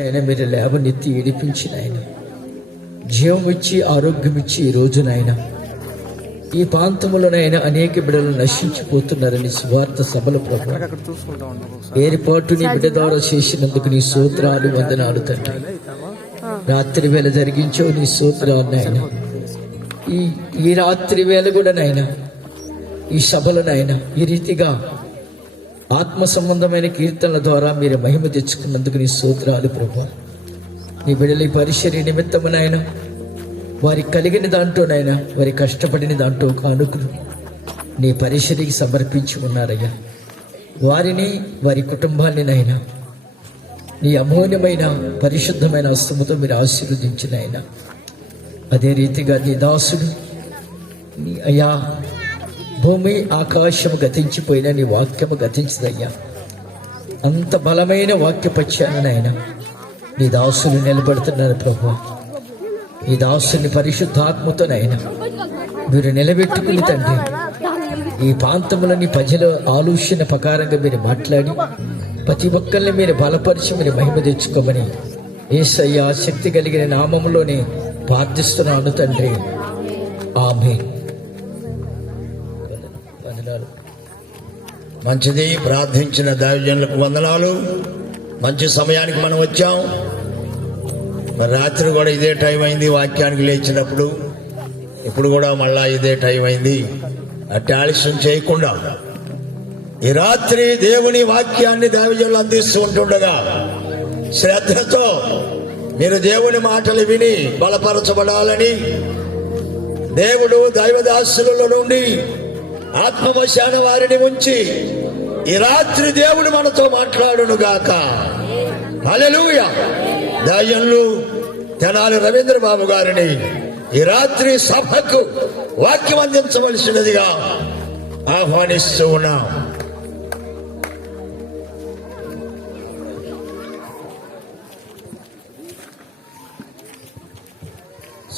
ఆయన మీరు లేవనెత్తి ఏడిపించిన ఆయన జీవం ఇచ్చి ఆరోగ్యం ఇచ్చి ఈ రోజునైనా ఈ ప్రాంతములోనైనా అనేక బిడ్డలు నశించిపోతున్నారని సువార్త సభల ప్రభు ఏర్పాటు నీ బిడ్డ ద్వారా చేసినందుకు నీ స్తోత్రాలు వందనాలు తండ్రి. రాత్రి వేళ జరిగించావు నీ స్తోత్రాలు నాయన. ఈ రాత్రి వేళ కూడా నాయన ఈ సభలనైనా ఈ రీతిగా ఆత్మ సంబంధమైన కీర్తనల ద్వారా మీరు మహిమ తెచ్చుకున్నందుకు నీ స్తోత్రాలు ప్రభా. నీ బిడ్డల పరిచర్య నిమిత్తమునైనా వారికి కలిగిన దాంట్లోనైనా వారి కష్టపడిన దాంట్లో కానుకలు నీ పరిచర్యకి సమర్పించి ఉన్నారయ్యా. వారిని వారి కుటుంబాన్నినైనా నీ అమూల్యమైన పరిశుద్ధమైన హస్తముతో మీరు ఆశీర్వదించిన ఆయన. అదే రీతిగా నీ దాసుడు నీ అయ్యా భూమి ఆకాశము గతించిపోయినా నీ వాక్యము గతించదయ్యా. అంత బలమైన వాక్యపత్యానైనా నీ దాసులు నిలబడుతున్నారు ప్రభు. ఈ దాసుని పరిశుద్ధాత్మతోనైనా మీరు నిలబెట్టుకుని తండ్రి ఈ ప్రాంతంలోని ప్రజల ఆలోచన ప్రకారంగా మీరు మాట్లాడి ప్రతి ఒక్కరిని మీరు బలపరిచి మీరు మహిమ తెచ్చుకోమని యేసయ్య శక్తి కలిగిన నామంలోనే ప్రార్థిస్తున్నాను తండ్రి. ఆమేన్. మంచిది. ప్రార్థించిన దైవజనులకు వందనాలు. మంచి సమయానికి మనం వచ్చాం. మరి రాత్రి కూడా ఇదే టైం అయింది వాక్యానికి లేచినప్పుడు. ఇప్పుడు కూడా మళ్ళా ఇదే టైం అయింది. అట్టి ఆలస్యం చేయకుండా ఈ రాత్రి దేవుని వాక్యాన్ని దైవజనులు అందిస్తూ ఉంటుండగా శ్రద్ధతో మీరు దేవుని మాటలు విని బలపరచబడాలని దేవుడు దైవదాసుల నుండి ఆత్మవశాన వారిని ఉంచి ఈ రాత్రి దేవుడు మనతో మాట్లాడును గాక. హల్లెలూయా. దైవజనులు తెనాలి రవీంద్ర బాబు గారిని ఈ రాత్రి సభకు వాక్యం అందించవలసినదిగా ఆహ్వానిస్తూ ఉన్నాం.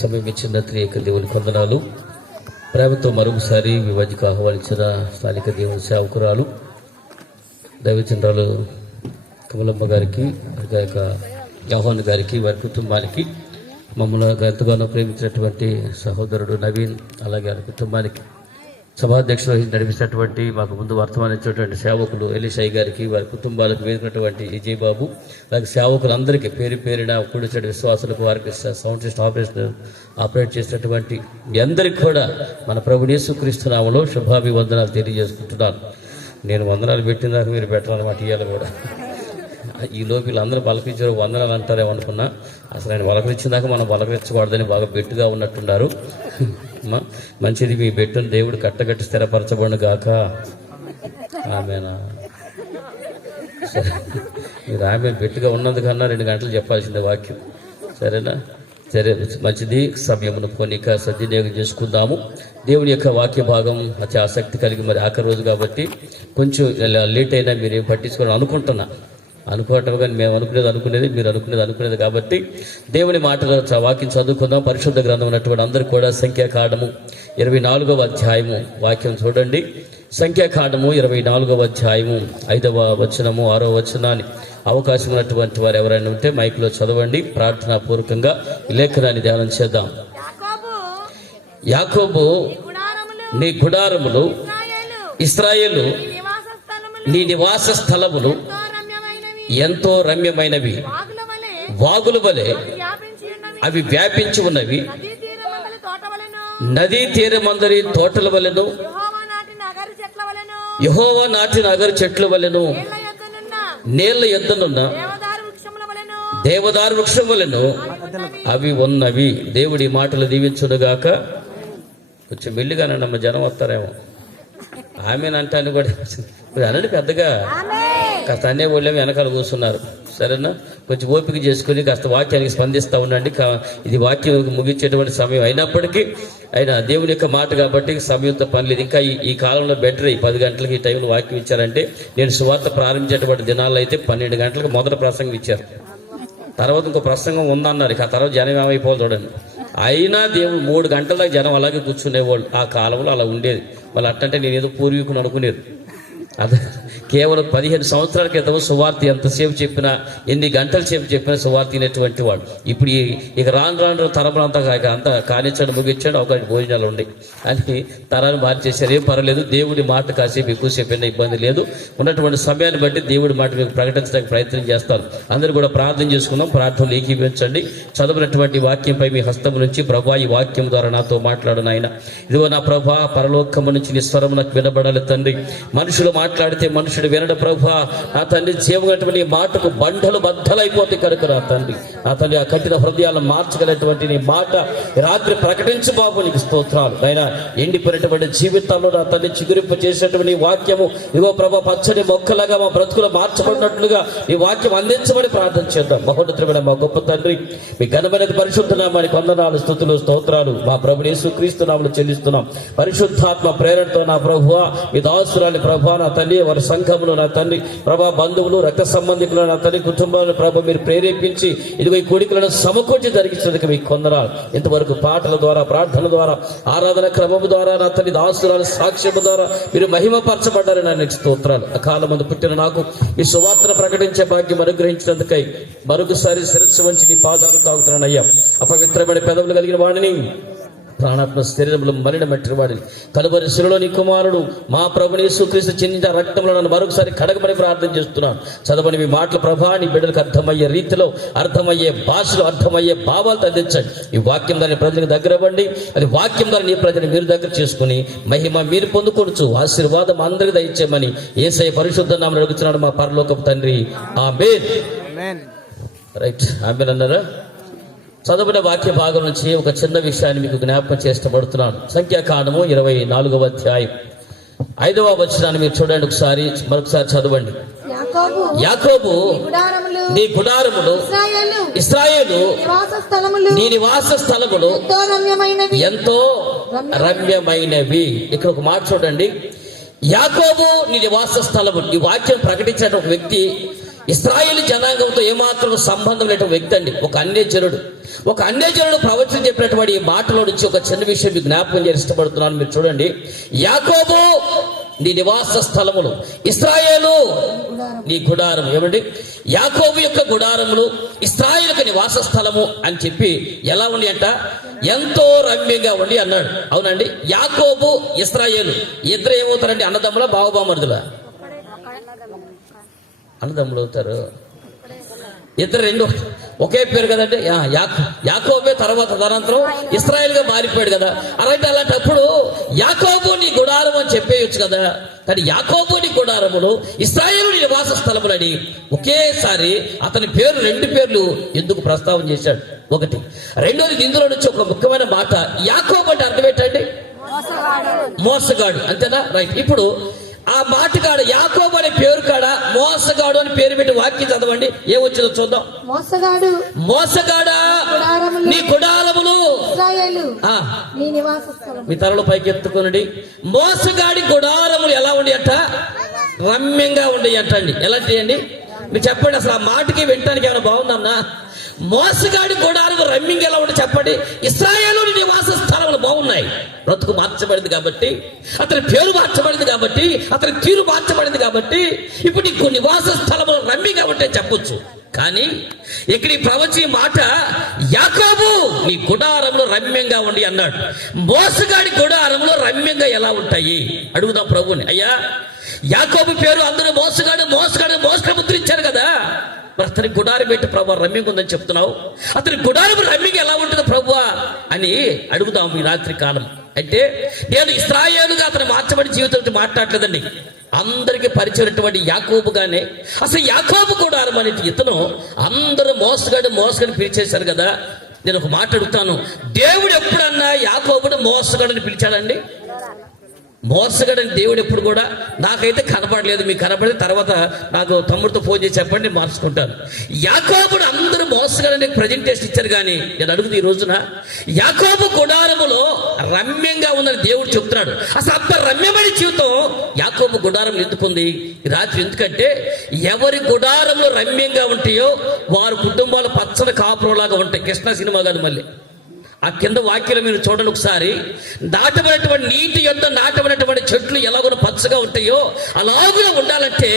సమయం ఇచ్చిన త్రియక దేవుని వందనాలు. ప్రేమతో మరొకసారి విభజకు ఆహ్వానించిన స్థానిక దేవుని సేవకురాలు దైవచంద్రాలు కమలమ్మ గారికి, జవహన్ గారికి, వారి కుటుంబానికి, మమ్మల్ని ఎంతగానో ప్రేమించినటువంటి సహోదరుడు నవీన్, అలాగే వారి కుటుంబానికి, సభాధ్యక్షులు నడిపించినటువంటి మాకు ముందు వర్తమానించినటువంటి సేవకులు ఎలిషాయి గారికి, వారి కుటుంబాలకు వేదినటువంటి విజయ్ బాబు, అలాగే సేవకులందరికీ పేరు పేరిన కూడిచిన విశ్వాసులకు, వారికి సౌండ్ సిస్టమ్ ఆపరేట్ చేసినటువంటి మీ అందరికీ కూడా మన ప్రభు యేసుక్రీస్తు నామములో శుభాభివందనాలు తెలియజేసుకుంటున్నాను. నేను వందనాలు పెట్టినాక మీరు పెట్టాలన్నమాట. ఇవాళ కూడా ఈ లోపల అందరూ బలపించారు, వందనాలు అంటారేమనుకున్నా. అసలు ఆయన బలపించినాక మనం బలపించకూడదని బాగా బెట్టుగా ఉన్నట్టున్నారు. మంచిది. మీ బెట్టును దేవుడు కట్టగట్టి స్థిరపరచబడును గాక. ఆమెనా? సరే, మీరు ఆమె బెట్టుగా ఉన్నందుకన్నా 2 గంటలు చెప్పాల్సిందే వాక్యం. సరేనా? సరే, మంచిది. సమయమును పోనీక సద్వినియోగం చేసుకుందాము. దేవుని యొక్క వాక్య భాగం అతి ఆసక్తి కలిగి మరి ఆఖరి రోజు కాబట్టి కొంచెం లేట్ అయినా మీరు ఏం పట్టించుకోవాలని అనుకోవటం కానీ మేము అనుకునేది మీరు అనుకునేది కాబట్టి దేవుని మాటలు వాక్యం చదువుకుందాం. పరిశుద్ధ గ్రంథం ఉన్నటువంటి అందరూ కూడా సంఖ్యాకాండము 24వ అధ్యాయము వాక్యం చూడండి. సంఖ్యాకాండము 24వ అధ్యాయము 5వ వచనము 6వ వచనాన్ని అవకాశం ఉన్నటువంటి వారు ఎవరైనా ఉంటే మైక్లో చదవండి. ప్రార్థనా పూర్వకంగా ఈ లేఖనాన్ని ధ్యానం చేద్దాం. యాకోబు నీ గుడారములు, ఇశ్రాయేలు నీ నివాస స్థలములు ఎంతో రమ్యమైనవి, వాగుల వలె అవి వ్యాపించి ఉన్నవి, నదీ తీరమందరి తోటల వలెను, యెహోవా నాటిన అగరు చెట్ల వలెను, నీళ్ల యొద్దనున్న దేవదారు వృక్షం వలెను అవి ఉన్నవి. దేవుడి మాటలు దీవించునుగాక. కొంచెం మెల్లిగానే నమ్మ జనం వస్తారేమో. ఆమెనంటాను కూడా అనండి పెద్దగా. కాస్త అనే వాళ్ళే వెనకాల కూర్చున్నారు. సరేనా? కొంచెం ఓపిక చేసుకుని కాస్త వాక్యానికి స్పందిస్తూ ఉండండి. ఇది వాక్యం ముగించేటువంటి సమయం అయినప్పటికీ అయినా దేవుని యొక్క మాట కాబట్టి సమయంతో పని లేదు. ఇంకా ఈ కాలంలో బెటర్. ఈ 10 గంటలకి ఈ టైంలో వాక్యం ఇచ్చారంటే, నేను సువార్త ప్రారంభించేటువంటి దినాల్లో అయితే 12 గంటలకు మొదటి ప్రసంగం ఇచ్చారు. తర్వాత ఇంకో ప్రసంగం ఉందన్నారు. ఆ తర్వాత జనం ఏమైపోవాలి చూడండి. అయినా దేవుడు 3 గంటల దాకా జనం అలాగే కూర్చునేవాళ్ళు. ఆ కాలంలో అలా ఉండేది. వాళ్ళు అట్టంటే నేను ఏదో పూర్వీకులు అనుకునేది. అదే కేవలం 15 సంవత్సరాల క్రితం సువార్త ఎంతసేపు చెప్పినా, ఎన్ని గంటల సేపు చెప్పినా సువార్త తినేటువంటి వాడు. ఇప్పుడు ఇక రాను తరములంతా అంతా కానిచ్చాడు, ముగించాడు, ఒక భోజనాలు ఉండి అని తరాన్ని మార్చేశారు. ఏం పర్వాలేదు, దేవుడి మాట కాసేపు ఎక్కువసేపు అయినా ఇబ్బంది లేదు. ఉన్నటువంటి సమయాన్ని బట్టి దేవుడి మాట మీకు ప్రకటించడానికి ప్రయత్నం చేస్తాను. అందరూ కూడా ప్రార్థన చేసుకుందాం. ప్రార్థనలు ఏకీభవించండి. చదువునటువంటి వాక్యంపై మీ హస్తం నుంచి ప్రభా ఈ వాక్యం ద్వారా నాతో మాట్లాడు నాయన. ఇదిగో నా ప్రభా, పరలోకము నుంచి నీ స్వరం నాకు వినబడాలి తండ్రి. మనుషులు మాట్లాడితే మనుషుడు వినడు ప్రభా. నా తండ్రి జీవమైనటువంటి నీ మాటకు బండలు బద్దలైపోతే కనుక నా తండ్రి, నా తండ్రి ఆ కఠిన హృదయాలను మార్చగలిగినటువంటి నీ మాట రాత్రి ప్రకటించు బాబు. నీకు స్తోత్రాలు అయినా. ఎండిపోయినటువంటి జీవితాల్లో నా తండ్రి చిగురింపు చేసేటువంటి నీ వాక్యము ఇదిగో ప్రభా పచ్చని మొక్కలాగా మా బ్రతుకులు మార్చబడినట్లుగా ఈ వాక్యం అందించమని ప్రార్థన చేద్దాం. మహోన్నతమైన మా గొప్ప తండ్రి, మీ ఘనమైన పరిశుద్ధ నామానికి వందనాలు, స్తుతులు, స్తోత్రాలు మా ప్రభువు యేసుక్రీస్తు నామములో చెల్లిస్తున్నాం. పరిశుద్ధాత్మ ప్రేరణతో నా ప్రభువా మీ దాసురాలి ప్రభా నా తండ్రి, వారి సంఘములు నా తండ్రి ప్రభా, బంధువులు, రక్త సంబంధికులు నా తండ్రి, కుటుంబాలను ప్రభు మీరు ప్రేరేపించి ఇదిగో ఈ కోడికలను సమకూర్చి జరిగించినందుకు మీకు వందనాలు. ఇంతవరకు పాటల ద్వారా, ప్రార్థన ద్వారా, ఆరాధన క్రమము ద్వారా నా తండ్రి దాసురాలు సాక్ష్యము ద్వారా మీరు మహిమపరచబడ్డారని నాకు స్తోత్రాలు. అకాలం ముందు పుట్టిన నాకు ఈ సువార్తను ప్రకటించే భాగ్యం అనుగ్రహించినందుకై మరొకసారి శిరస్సు వంచి నీ పాదాలు తాగుతున్నాను అయ్యా. అపవిత్రమైన పెదవులు కలిగిన వాడిని, ప్రాణాత్మ శరీరములు మలినమట్టిన వాడిని కలువరి శిలువలో నీ కుమారుడు మా ప్రభుని యేసుక్రీస్తు చిందించిన రక్తంలో నన్ను మరొకసారి కడగమని ప్రార్థన చేస్తున్నాను. చదవని మీ మాటల ప్రభా నీ బిడ్డలకు అర్థమయ్యే రీతిలో, అర్థమయ్యే భాషలో, అర్థమయ్యే భావాలతో అందించండి. ఈ వాక్యం దాని ప్రజలకు దగ్గర ఇవ్వండి. అది వాక్యం ద్వారా నీ ప్రజలు మీరు దగ్గర చేసుకుని మహిమ మీరు పొందుకోవచ్చు. ఆశీర్వాదం అందరికీ దయచేయమని యేసయ్య పరిశుద్ధ నామములో అడుగుతున్నాడు మా పరలోకపు తండ్రి. ఆమేన్. రైట్, ఆమేన్ అన్నారా? చదువున వాక్య భాగం నుంచి ఒక చిన్న విషయాన్ని మీకు జ్ఞాపకం చేస్తబడుతున్నాను. సంఖ్యాకాండము 24వ అధ్యాయం 5వ వచనాన్ని మీరు చూడండి ఒకసారి, మరొకసారి చదవండి. యాకోబు నీ గుడారములు, ఇశ్రాయేలు నీ నివాస స్థలములు ఎంతో రమ్యమైనవి. ఇక్కడ ఒక మాట చూడండి. యాకోబు నీ నివాస స్థలము. ఈ వాక్యం ప్రకటించిన ఒక వ్యక్తి ఇశ్రాయేలు జనాంగంతో ఏమాత్రం సంబంధం లేని వ్యక్తి అండి. ఒక అన్యజనుడు ప్రవచనం చెప్పినటువంటి ఈ మాటలో నుంచి ఒక చిన్న విషయం మీకు జ్ఞాపకం చేసి ఇష్టపడుతున్నాను. మీరు చూడండి. యాకోబు నీ నివాస స్థలములు, ఇశ్రాయేలు నీ గుడారం. ఏమండి, యాకోబు యొక్క గుడారములు, ఇశ్రాయేలు యొక్క నివాస స్థలము అని చెప్పి ఎలా ఉండి అంట? ఎంతో రమ్యంగా ఉండి అన్నాడు. అవునండి, యాకోబు ఇశ్రాయేలు ఇద్దరు ఏమవుతారండి? అన్నదమ్ముల, బావబామరుదుల? అన్నదమ్ములు అవుతారు. ఇద్దరు రెండు ఒకే పేరు కదండి. యాకోబే తర్వాత తదనంతరం ఇశ్రాయేలుగా మారిపోయాడు కదా. అలాంటప్పుడు యాకోబు నీ గుడారం అని చెప్పేయచ్చు కదా. కానీ యాకోబు నీ గుడారములు, ఇశ్రాయేలు నీ నివాస స్థలములని ఒకేసారి అతని పేరు, రెండు పేర్లు ఎందుకు ప్రస్తావన చేశాడు? ఒకటి. రెండోది, ఇందులో నుంచి ఒక ముఖ్యమైన మాట. యాకోబు అంటే అర్థం ఏంటండి? మోసగాడు, అంతేనా? రైట్. ఇప్పుడు ఆ మాటగాడు యాకోబు అనే పేరు కాడ మోసగాడు అని పేరు పెట్టి వాక్యం చదవండి, ఏమొచ్చిందో చూద్దాం. మోసగాడా నీ గుడారములు, మీ తలలో పైకి ఎత్తుకునండి. మోసగాడి గుడారములు ఎలా ఉండి అంట? రమ్యంగా ఉండి అంటండి. ఎలాంటి అండి? మీరు చెప్పండి. అసలు ఆ మాటకి వినటానికి ఏమైనా బాగుందన్నా? మోసగాడి గుడారం రమ్యంగా ఎలా ఉండి చెప్పండి. ఇశ్రాయేలు నివాస స్థలములు బాగున్నాయి. బ్రతుకు మార్చబడింది కాబట్టి, అతని పేరు మార్చబడింది కాబట్టి, అతని తీరు మార్చబడింది కాబట్టి ఇప్పుడు నీకు నివాస స్థలములు రమ్యంగా ఉంటే చెప్పొచ్చు. కానీ ఇక్కడ ఈ ప్రవచన మాట యాకోబు నీ గుడారంలో రమ్యంగా ఉండి అన్నాడు. మోసగాడి గుడారంలో రమ్యంగా ఎలా ఉంటాయి అడుగుదాం ప్రభుని. అయ్యా, యాకోబు పేరు అందరూ మోసగాడు ముద్ర ఇచ్చారు కదా. మరి అతని గుడారం పెట్టి ప్రభు రమ్యంగా ఉందని చెప్తున్నావు. అతని గుడారం రమ్యంగా ఎలా ఉంటుంది ప్రభు అని అడుగుదాం ఈ రాత్రి కాలం. అంటే నేను ఇశ్రాయేలుగా అతను మార్చబడి జీవితం మాట్లాడలేదండి. అందరికి పరిచయటువంటి యాకోబుగానే అసలు యాకోబు గుడారం అనేది ఇతను అందరూ మోసగాడు పిలిచేశారు కదా. నేను ఒక మాట అడుగుతాను. దేవుడు ఎప్పుడన్నా యాకోబుడు మోసగాడని పిలిచాడండి? మోసగాడని దేవుడు ఎప్పుడు కూడా నాకైతే కనపడలేదు. మీకు కనపడితే తర్వాత నాకు తమ్ముడితో ఫోన్ చేసి చెప్పండి, నేను మార్చుకుంటాను. యాకోబుడు అందరూ మోసగాడని ప్రజెంటేషన్ ఇచ్చారు. కానీ నేను అడుగుతుంది ఈ రోజున యాకోబు గుడారములో రమ్యంగా ఉందని దేవుడు చెప్తున్నాడు. అసలు అంత రమ్యమైన జీవితం యాకోబు గుడారం ఎందుకుంది ఈ రాత్రి? ఎందుకంటే ఎవరి గుడారంలో రమ్యంగా ఉంటాయో వారి కుటుంబాలు పచ్చని కాపురంలాగా ఉంటాయి. కృష్ణ సినిమా కాదు మళ్ళీ. ఆ కింద వాక్యం మీరు చూడండి ఒకసారి. నాటబడినటువంటి నీటి యొద్ద నాటబడినటువంటి చెట్లు ఎలాగో పచ్చగా ఉంటాయో అలాగే ఉండాలంటే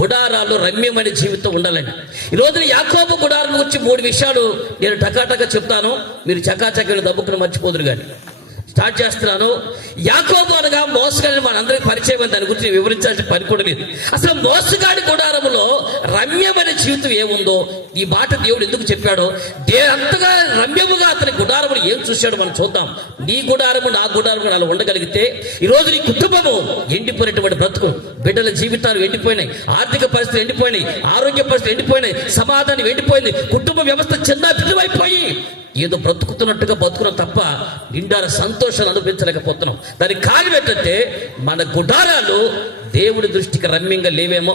గుడారాలు రమ్యమైన జీవితం ఉండాలండి. ఈ రోజున యాకోబు గుడారం గురించి 3 విషయాలు నేను టకాటక చెప్తాను, మీరు చకాచక్కని దబ్బుకుని మర్చిపోదురు కానీ. స్టార్ట్ చేస్తున్నాను. యాకోబు అనగా మోసగాడి మనందరికీ పరిచయం, దాని గురించి వివరించాల్సిన పని కూడా లేదు. అసలు మోసగాడి గుడారములో రమ్యమైన జీవితం ఏముందో ఈ మాట దేవుడు ఎందుకు చెప్పాడో, అంతగా రమ్యముగా అతని గుడారములు ఏం చూశాడో మనం చూద్దాం. నీ గుడారము నా గుడారము అలా ఉండగలిగితే ఈరోజు నీ కుటుంబము ఎండిపోయినటువంటి బ్రతుకు, బిడ్డల జీవితాలు ఎండిపోయినాయి, ఆర్థిక పరిస్థితులు ఎండిపోయినాయి, ఆరోగ్య పరిస్థితులు ఎండిపోయినాయి, సమాధానం ఎండిపోయింది, కుటుంబ వ్యవస్థ చిన్న బిడ్డమైపోయి ఏదో బ్రతుకుతున్నట్టుగా బతుకున్నాం తప్ప నిండాల సంతోషాలు అనుభవించలేకపోతున్నాం. దానికి కారణం ఏంటంటే మన గుడారాలు దేవుడి దృష్టికి రమ్యంగా లేవేమో.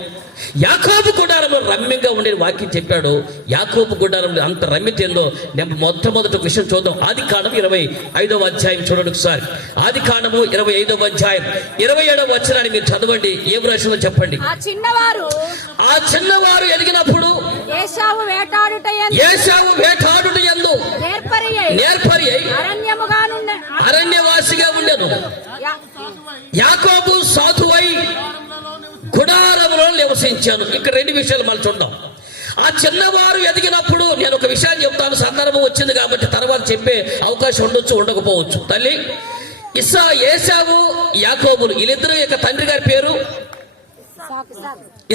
యాకోబు గుడారంలో రమ్యంగా ఉండే వాక్యం చెప్పాడు. యాకోబు గుడారంలో అంత రమ్యత ఏందో మొట్టమొదటి విషయం చూద్దాం. ఆదికాండం 25వ అధ్యాయం చూడండి ఒకసారి. ఆదికాండము 25వ అధ్యాయం 27వ వచనాన్ని మీరు చదవండి. ఏం రాసిందో చెప్పండి. ఆ చిన్నవారు ఎదిగినప్పుడు ఏశావు వేటాడుట యందు నేర్పరి అయి అరణ్యవాసిగా ఉండెను. యాకోబు సాధువై గుడారములో నివసించాను. ఇక్కడ 2 విషయాలు మనం చూద్దాం. ఆ చిన్నవారు ఎదిగినప్పుడు నేను ఒక విషయాన్ని చెప్తాను, సందర్భం వచ్చింది కాబట్టి తర్వాత చెప్పే అవకాశం ఉండొచ్చు, ఉండకపోవచ్చు. తల్లి ఏశావు యాకోబులు వీళ్ళిద్దరూ యొక్క తండ్రి గారి పేరు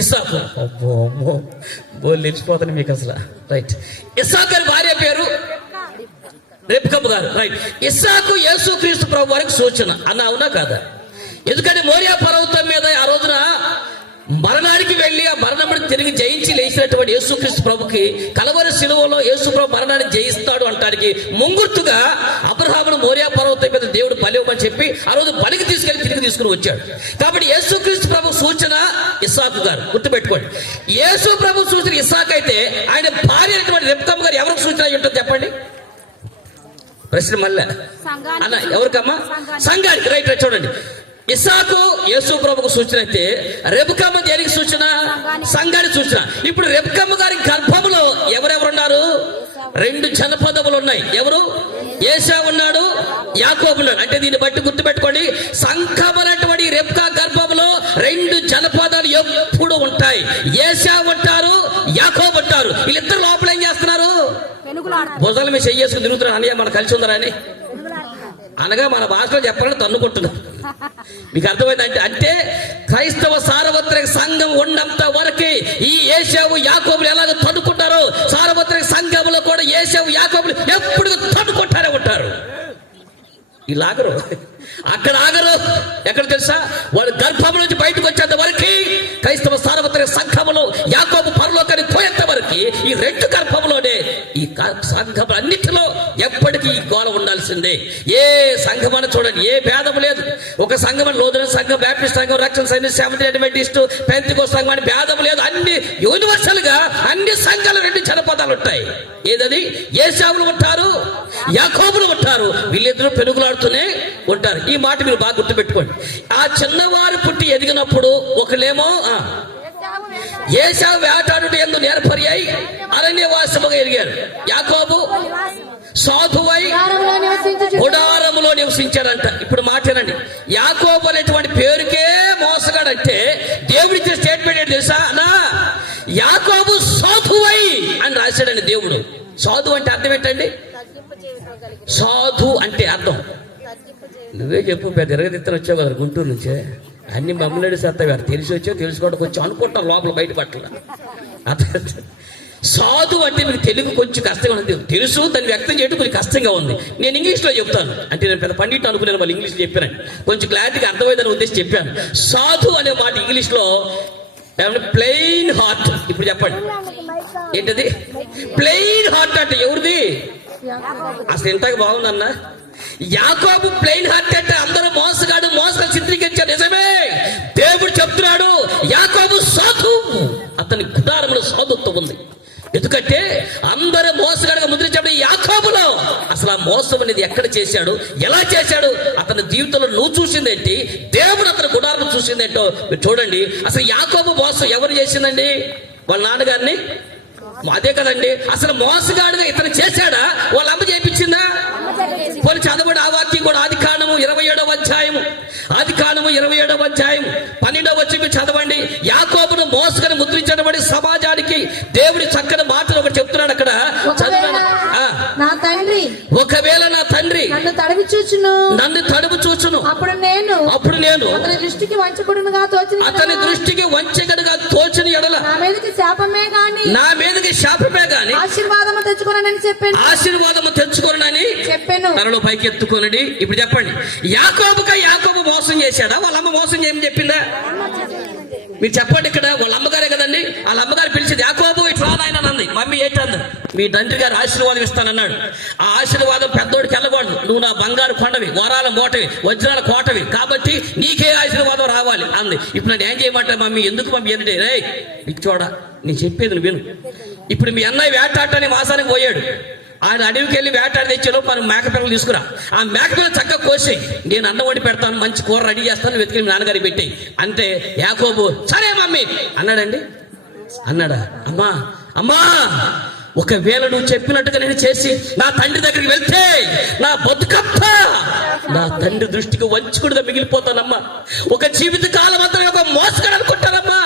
ఇస్సాకు. అబ్బో లేచిపోతాను మీకు అసలు. రైట్. ఇస్సాకు గారి భార్య పేరు రెబ్కా గారు. రైట్. ఇస్సాకు యేసుక్రీస్తు ప్రభు వారికి సూచన అన్న, అవునా కాదా? ఎందుకంటే మోరియా పర్వతం మీద ఆ రోజున మరణానికి వెళ్ళి ఆ మరణముని తిరిగి జయించి లేచినటువంటి యేసుక్రీస్తు ప్రభుకి కలవరి శిలువలో యేసు ప్రభు మరణాన్ని జయిస్తాడు అంటానికి ముంగుర్తుగా అబ్రహామును మోరియా పర్వతం మీద దేవుడు బలివ్వమని చెప్పి ఆ రోజు బలికి తీసుకెళ్లి తిరిగి తీసుకుని వచ్చాడు. కాబట్టి యేసుక్రీస్తు ప్రభు సూచన ఇస్సాకు గారు, గుర్తుపెట్టుకోండి. యేసు ప్రభు సూచన ఇస్సాకు అయితే ఆయన భార్య అయినటువంటి రెబ్కా గారు ఎవరికి సూచన అయి ఉంటుంది చెప్పండి? ప్రశ్న మళ్ళా అన్న, ఎవరికమ్మా? సంఘానికి. రైట్. చూడండి, ఇస్సాకు యేసు ప్రభుకు సూచన అయితే రెబ్కమ్మ దేనికి సూచన? సంఘానికి సూచన. ఇప్పుడు రెబ్కమ్మ గారి గర్భములో ఎవరెవరున్నారు? 2 జనపదములు ఉన్నాయి. ఎవరు? ఏశావు ఉన్నాడు, యాకోబు ఉన్నాడు. అంటే దీన్ని బట్టి గుర్తుపెట్టుకోండి, సంఘమనేటువంటి రెబ్కా గర్భములో 2 జనపదాలు ఎప్పుడు ఉంటాయి. ఏశావు అంటారు, యాకోబు అంటారు. వీళ్ళిద్దరు లోపల ఏం చేస్తున్నారు? భుజాల మీద చెయ్యేసుకుని తిరుగుతున్నారు. అన్నయ్య మన కలిసి ఉందరా అని అనగా మన భాషలో చెప్పాలని తన్నుకుంటున్నారు. మీకు అర్థమైందంటే అంటే క్రైస్తవ సార్వత్రిక సంఘం ఉన్నంత వరకే ఈ ఏశావు యాకోబులు ఎలాగో తన్నుకుంటారో సార్వత్రిక సంఘంలో కూడా ఏశావు యాకోబులు ఎప్పుడు తన్నుకుంటారే ఉంటారు. ఇలా ఆగరు, అక్కడ ఆగరు. ఎక్కడ తెలుసా? వాళ్ళు గర్భం నుంచి బయటకు వచ్చేంత వరకు క్రైస్తవ సార్వత్రిక సంఘములో యాకోబు పరలోకానికి పోయేంత వరకు ఈ 2 గర్భంలోనే ఈ సంఘం అన్నిటిలో ఎప్పటికీ ఈ గోళ ఉండాల్సిందే. ఏ సంఘం అని చూడండి, ఏ భేదం లేదు. ఒక సంఘం అని లోదన సంఘం, బ్యాప్టిస్ట్ సంఘం, రక్షణ సైన్యం, సెవెంత్ అడ్వెంటిస్ట్, పెంతెకోస్తు సంఘం అని భేదం లేదు. అన్ని యూనివర్సల్ గా అన్ని సంఘాలు 2 జనపదాలు ఉంటాయి. ఏదది? ఏశావులు ఉంటారు, యాకోబులు ఉంటారు. వీళ్ళిద్దరూ పెనుగులాడుతూనే ఉంటారు. ఈ మాట మీరు బాగా గుర్తుపెట్టుకోండి. ఆ చిన్నవారు పుట్టి ఎదిగినప్పుడు ఒకలేమో ఏశావు వేటాడుట యందు నేర్పరి అయి అరణ్యవాసముగా ఎదిగారు. యాకోబు సాధువై గుడారములో నివసించాడంట. ఇప్పుడు మాట్లాడండి, యాకోబు అనేటువంటి పేరుకే మోసగాడంటే దేవుడిచ్చే స్టేట్మెంట్ ఏంటి తెలుసా? నా యాకోబు సాధువై అని రాశాడండి దేవుడు. సాధు అంటే అర్థం ఏంటండి? సాధు అంటే అర్థం నువ్వే చెప్పు. పెద్ద ఎరగదిత్తలు వచ్చావు కదా గుంటూరు నుంచే, అన్ని మమ్మల్ని సత్తావు. తెలిసి వచ్చావు, తెలుసుకోవడానికి వచ్చావు అనుకుంటాం, లోపల బయట పట్ల. సాధు అంటే మీకు తెలుగు కొంచెం కష్టంగా ఉంది, తెలుసు, దాన్ని వ్యక్తం చేయడం కొంచెం కష్టంగా ఉంది. నేను ఇంగ్లీష్లో చెప్తాను. అంటే నేను పెద్ద పండిట్ అనుకున్నాను, వాళ్ళు ఇంగ్లీష్లో చెప్పాను, కొంచెం క్లారిటీగా అర్థమైందని ఉద్దేశం చెప్పాను. సాధు అనే మాట ఇంగ్లీష్లో ప్లెయిన్ హార్ట్. ఇప్పుడు చెప్పండి ఏంటది? ప్లెయిన్ హార్ట్ అంటే ఎవరిది? అసలు ఇంతకు బాగుందన్నా. యాకోబు ప్లెయిన్ హార్ట్ అంటే అందరూ మోసగాడు, మోసగాడు చిత్రీకరించారు. నిజమే, దేవుడు చెప్తున్నాడు యాకోబు సాధు, అతని గుడారంలో సాధుత్వం ఉంది. ఎందుకంటే అందరూ మోసగాడుగా ముద్రించబడి యాకోబులో అసలు ఆ మోసం అనేది ఎక్కడ చేశాడు, ఎలా చేశాడు, అతని జీవితంలో నువ్వు చూసిందేంటి, దేవుడు అతని గుడారం చూసిందేంటో మీరు చూడండి. అసలు యాకోబు మోసం ఎవరు చేసిందండి? వాళ్ళ నాన్నగారిని. అదే కదండి, అసలు మోసగాడుగా ఇతను చేశాడా, వాళ్ళ అమ్మ చేయించిందా? చదవండి. యాకోబును మోసగాని ముద్రించినటువంటి సమాజానికి దేవుడి చక్కని మాటలు ఒకటి చెప్తున్నాడు అక్కడ. నా తండ్రి ఒకవేళ నా తండ్రి నన్ను తడివి చూచును అప్పుడు నేను అతని దృష్టికి వంచకుడుగా తోచిన ఎడల నా మీదకి శాపమే గాని ఆశీర్వాదము తెచ్చుకోనని చెప్పాను. తనలో పైకి ఎత్తుకోనండి. ఇప్పుడు చెప్పండి, యాకోబు మోసం చేశాడా? వాళ్ళ అమ్మ మోసం చేయమని చెప్పిందా? మీరు చెప్పండి. ఇక్కడ వాళ్ళ అమ్మగారే కదండి. వాళ్ళ అమ్మగారు పిలిచింది, యాకోబు ఇట్లా నాయన అంది. మమ్మీ ఏంటంది? మీ తండ్రి గారు ఆశీర్వాదం ఇస్తానన్నాడు. ఆ ఆశీర్వాదం పెద్దోడికి వెళ్ళకూడదు. నువ్వు నా బంగారు కొండవి, వరాల మోటవి, వజ్రాల కోటవి, కాబట్టి నీకే ఆశీర్వాదం రావాలి అంది. ఇప్పుడు నేను ఏం చేయమంటారు? మమ్మీ ఎందుకు మమ్మీ అంటే, రే చూడ నేను చెప్పేది నువ్వు విను. ఇప్పుడు మీ అన్నయ్య వేటాడటానికి మాసానికి పోయాడు. ఆయన అడవికి వెళ్ళి వేటాడి తెచ్చాడు. మనం మేకపిల్లలు తీసుకురా. ఆ మేకపిల్ల చక్కగా కోసి నేను అన్నం వండి పెడతాను, మంచి కూర రెడీ చేస్తాను, వెతికి నాన్నగారికి పెట్టి అంటే యాకోబు సరే మమ్మీ అన్నాడండి. అన్నాడా? అమ్మా ఒకవేళ నువ్వు చెప్పినట్టుగా నేను చేసి నా తండ్రి దగ్గరికి వెళ్తే నా బతుకప్ప నా తండ్రి దృష్టికి వంచుకుడిగా మిగిలిపోతానమ్మా. ఒక జీవిత కాలం అంతా ఒక మోసగాడు అనుకుంటానమ్మా.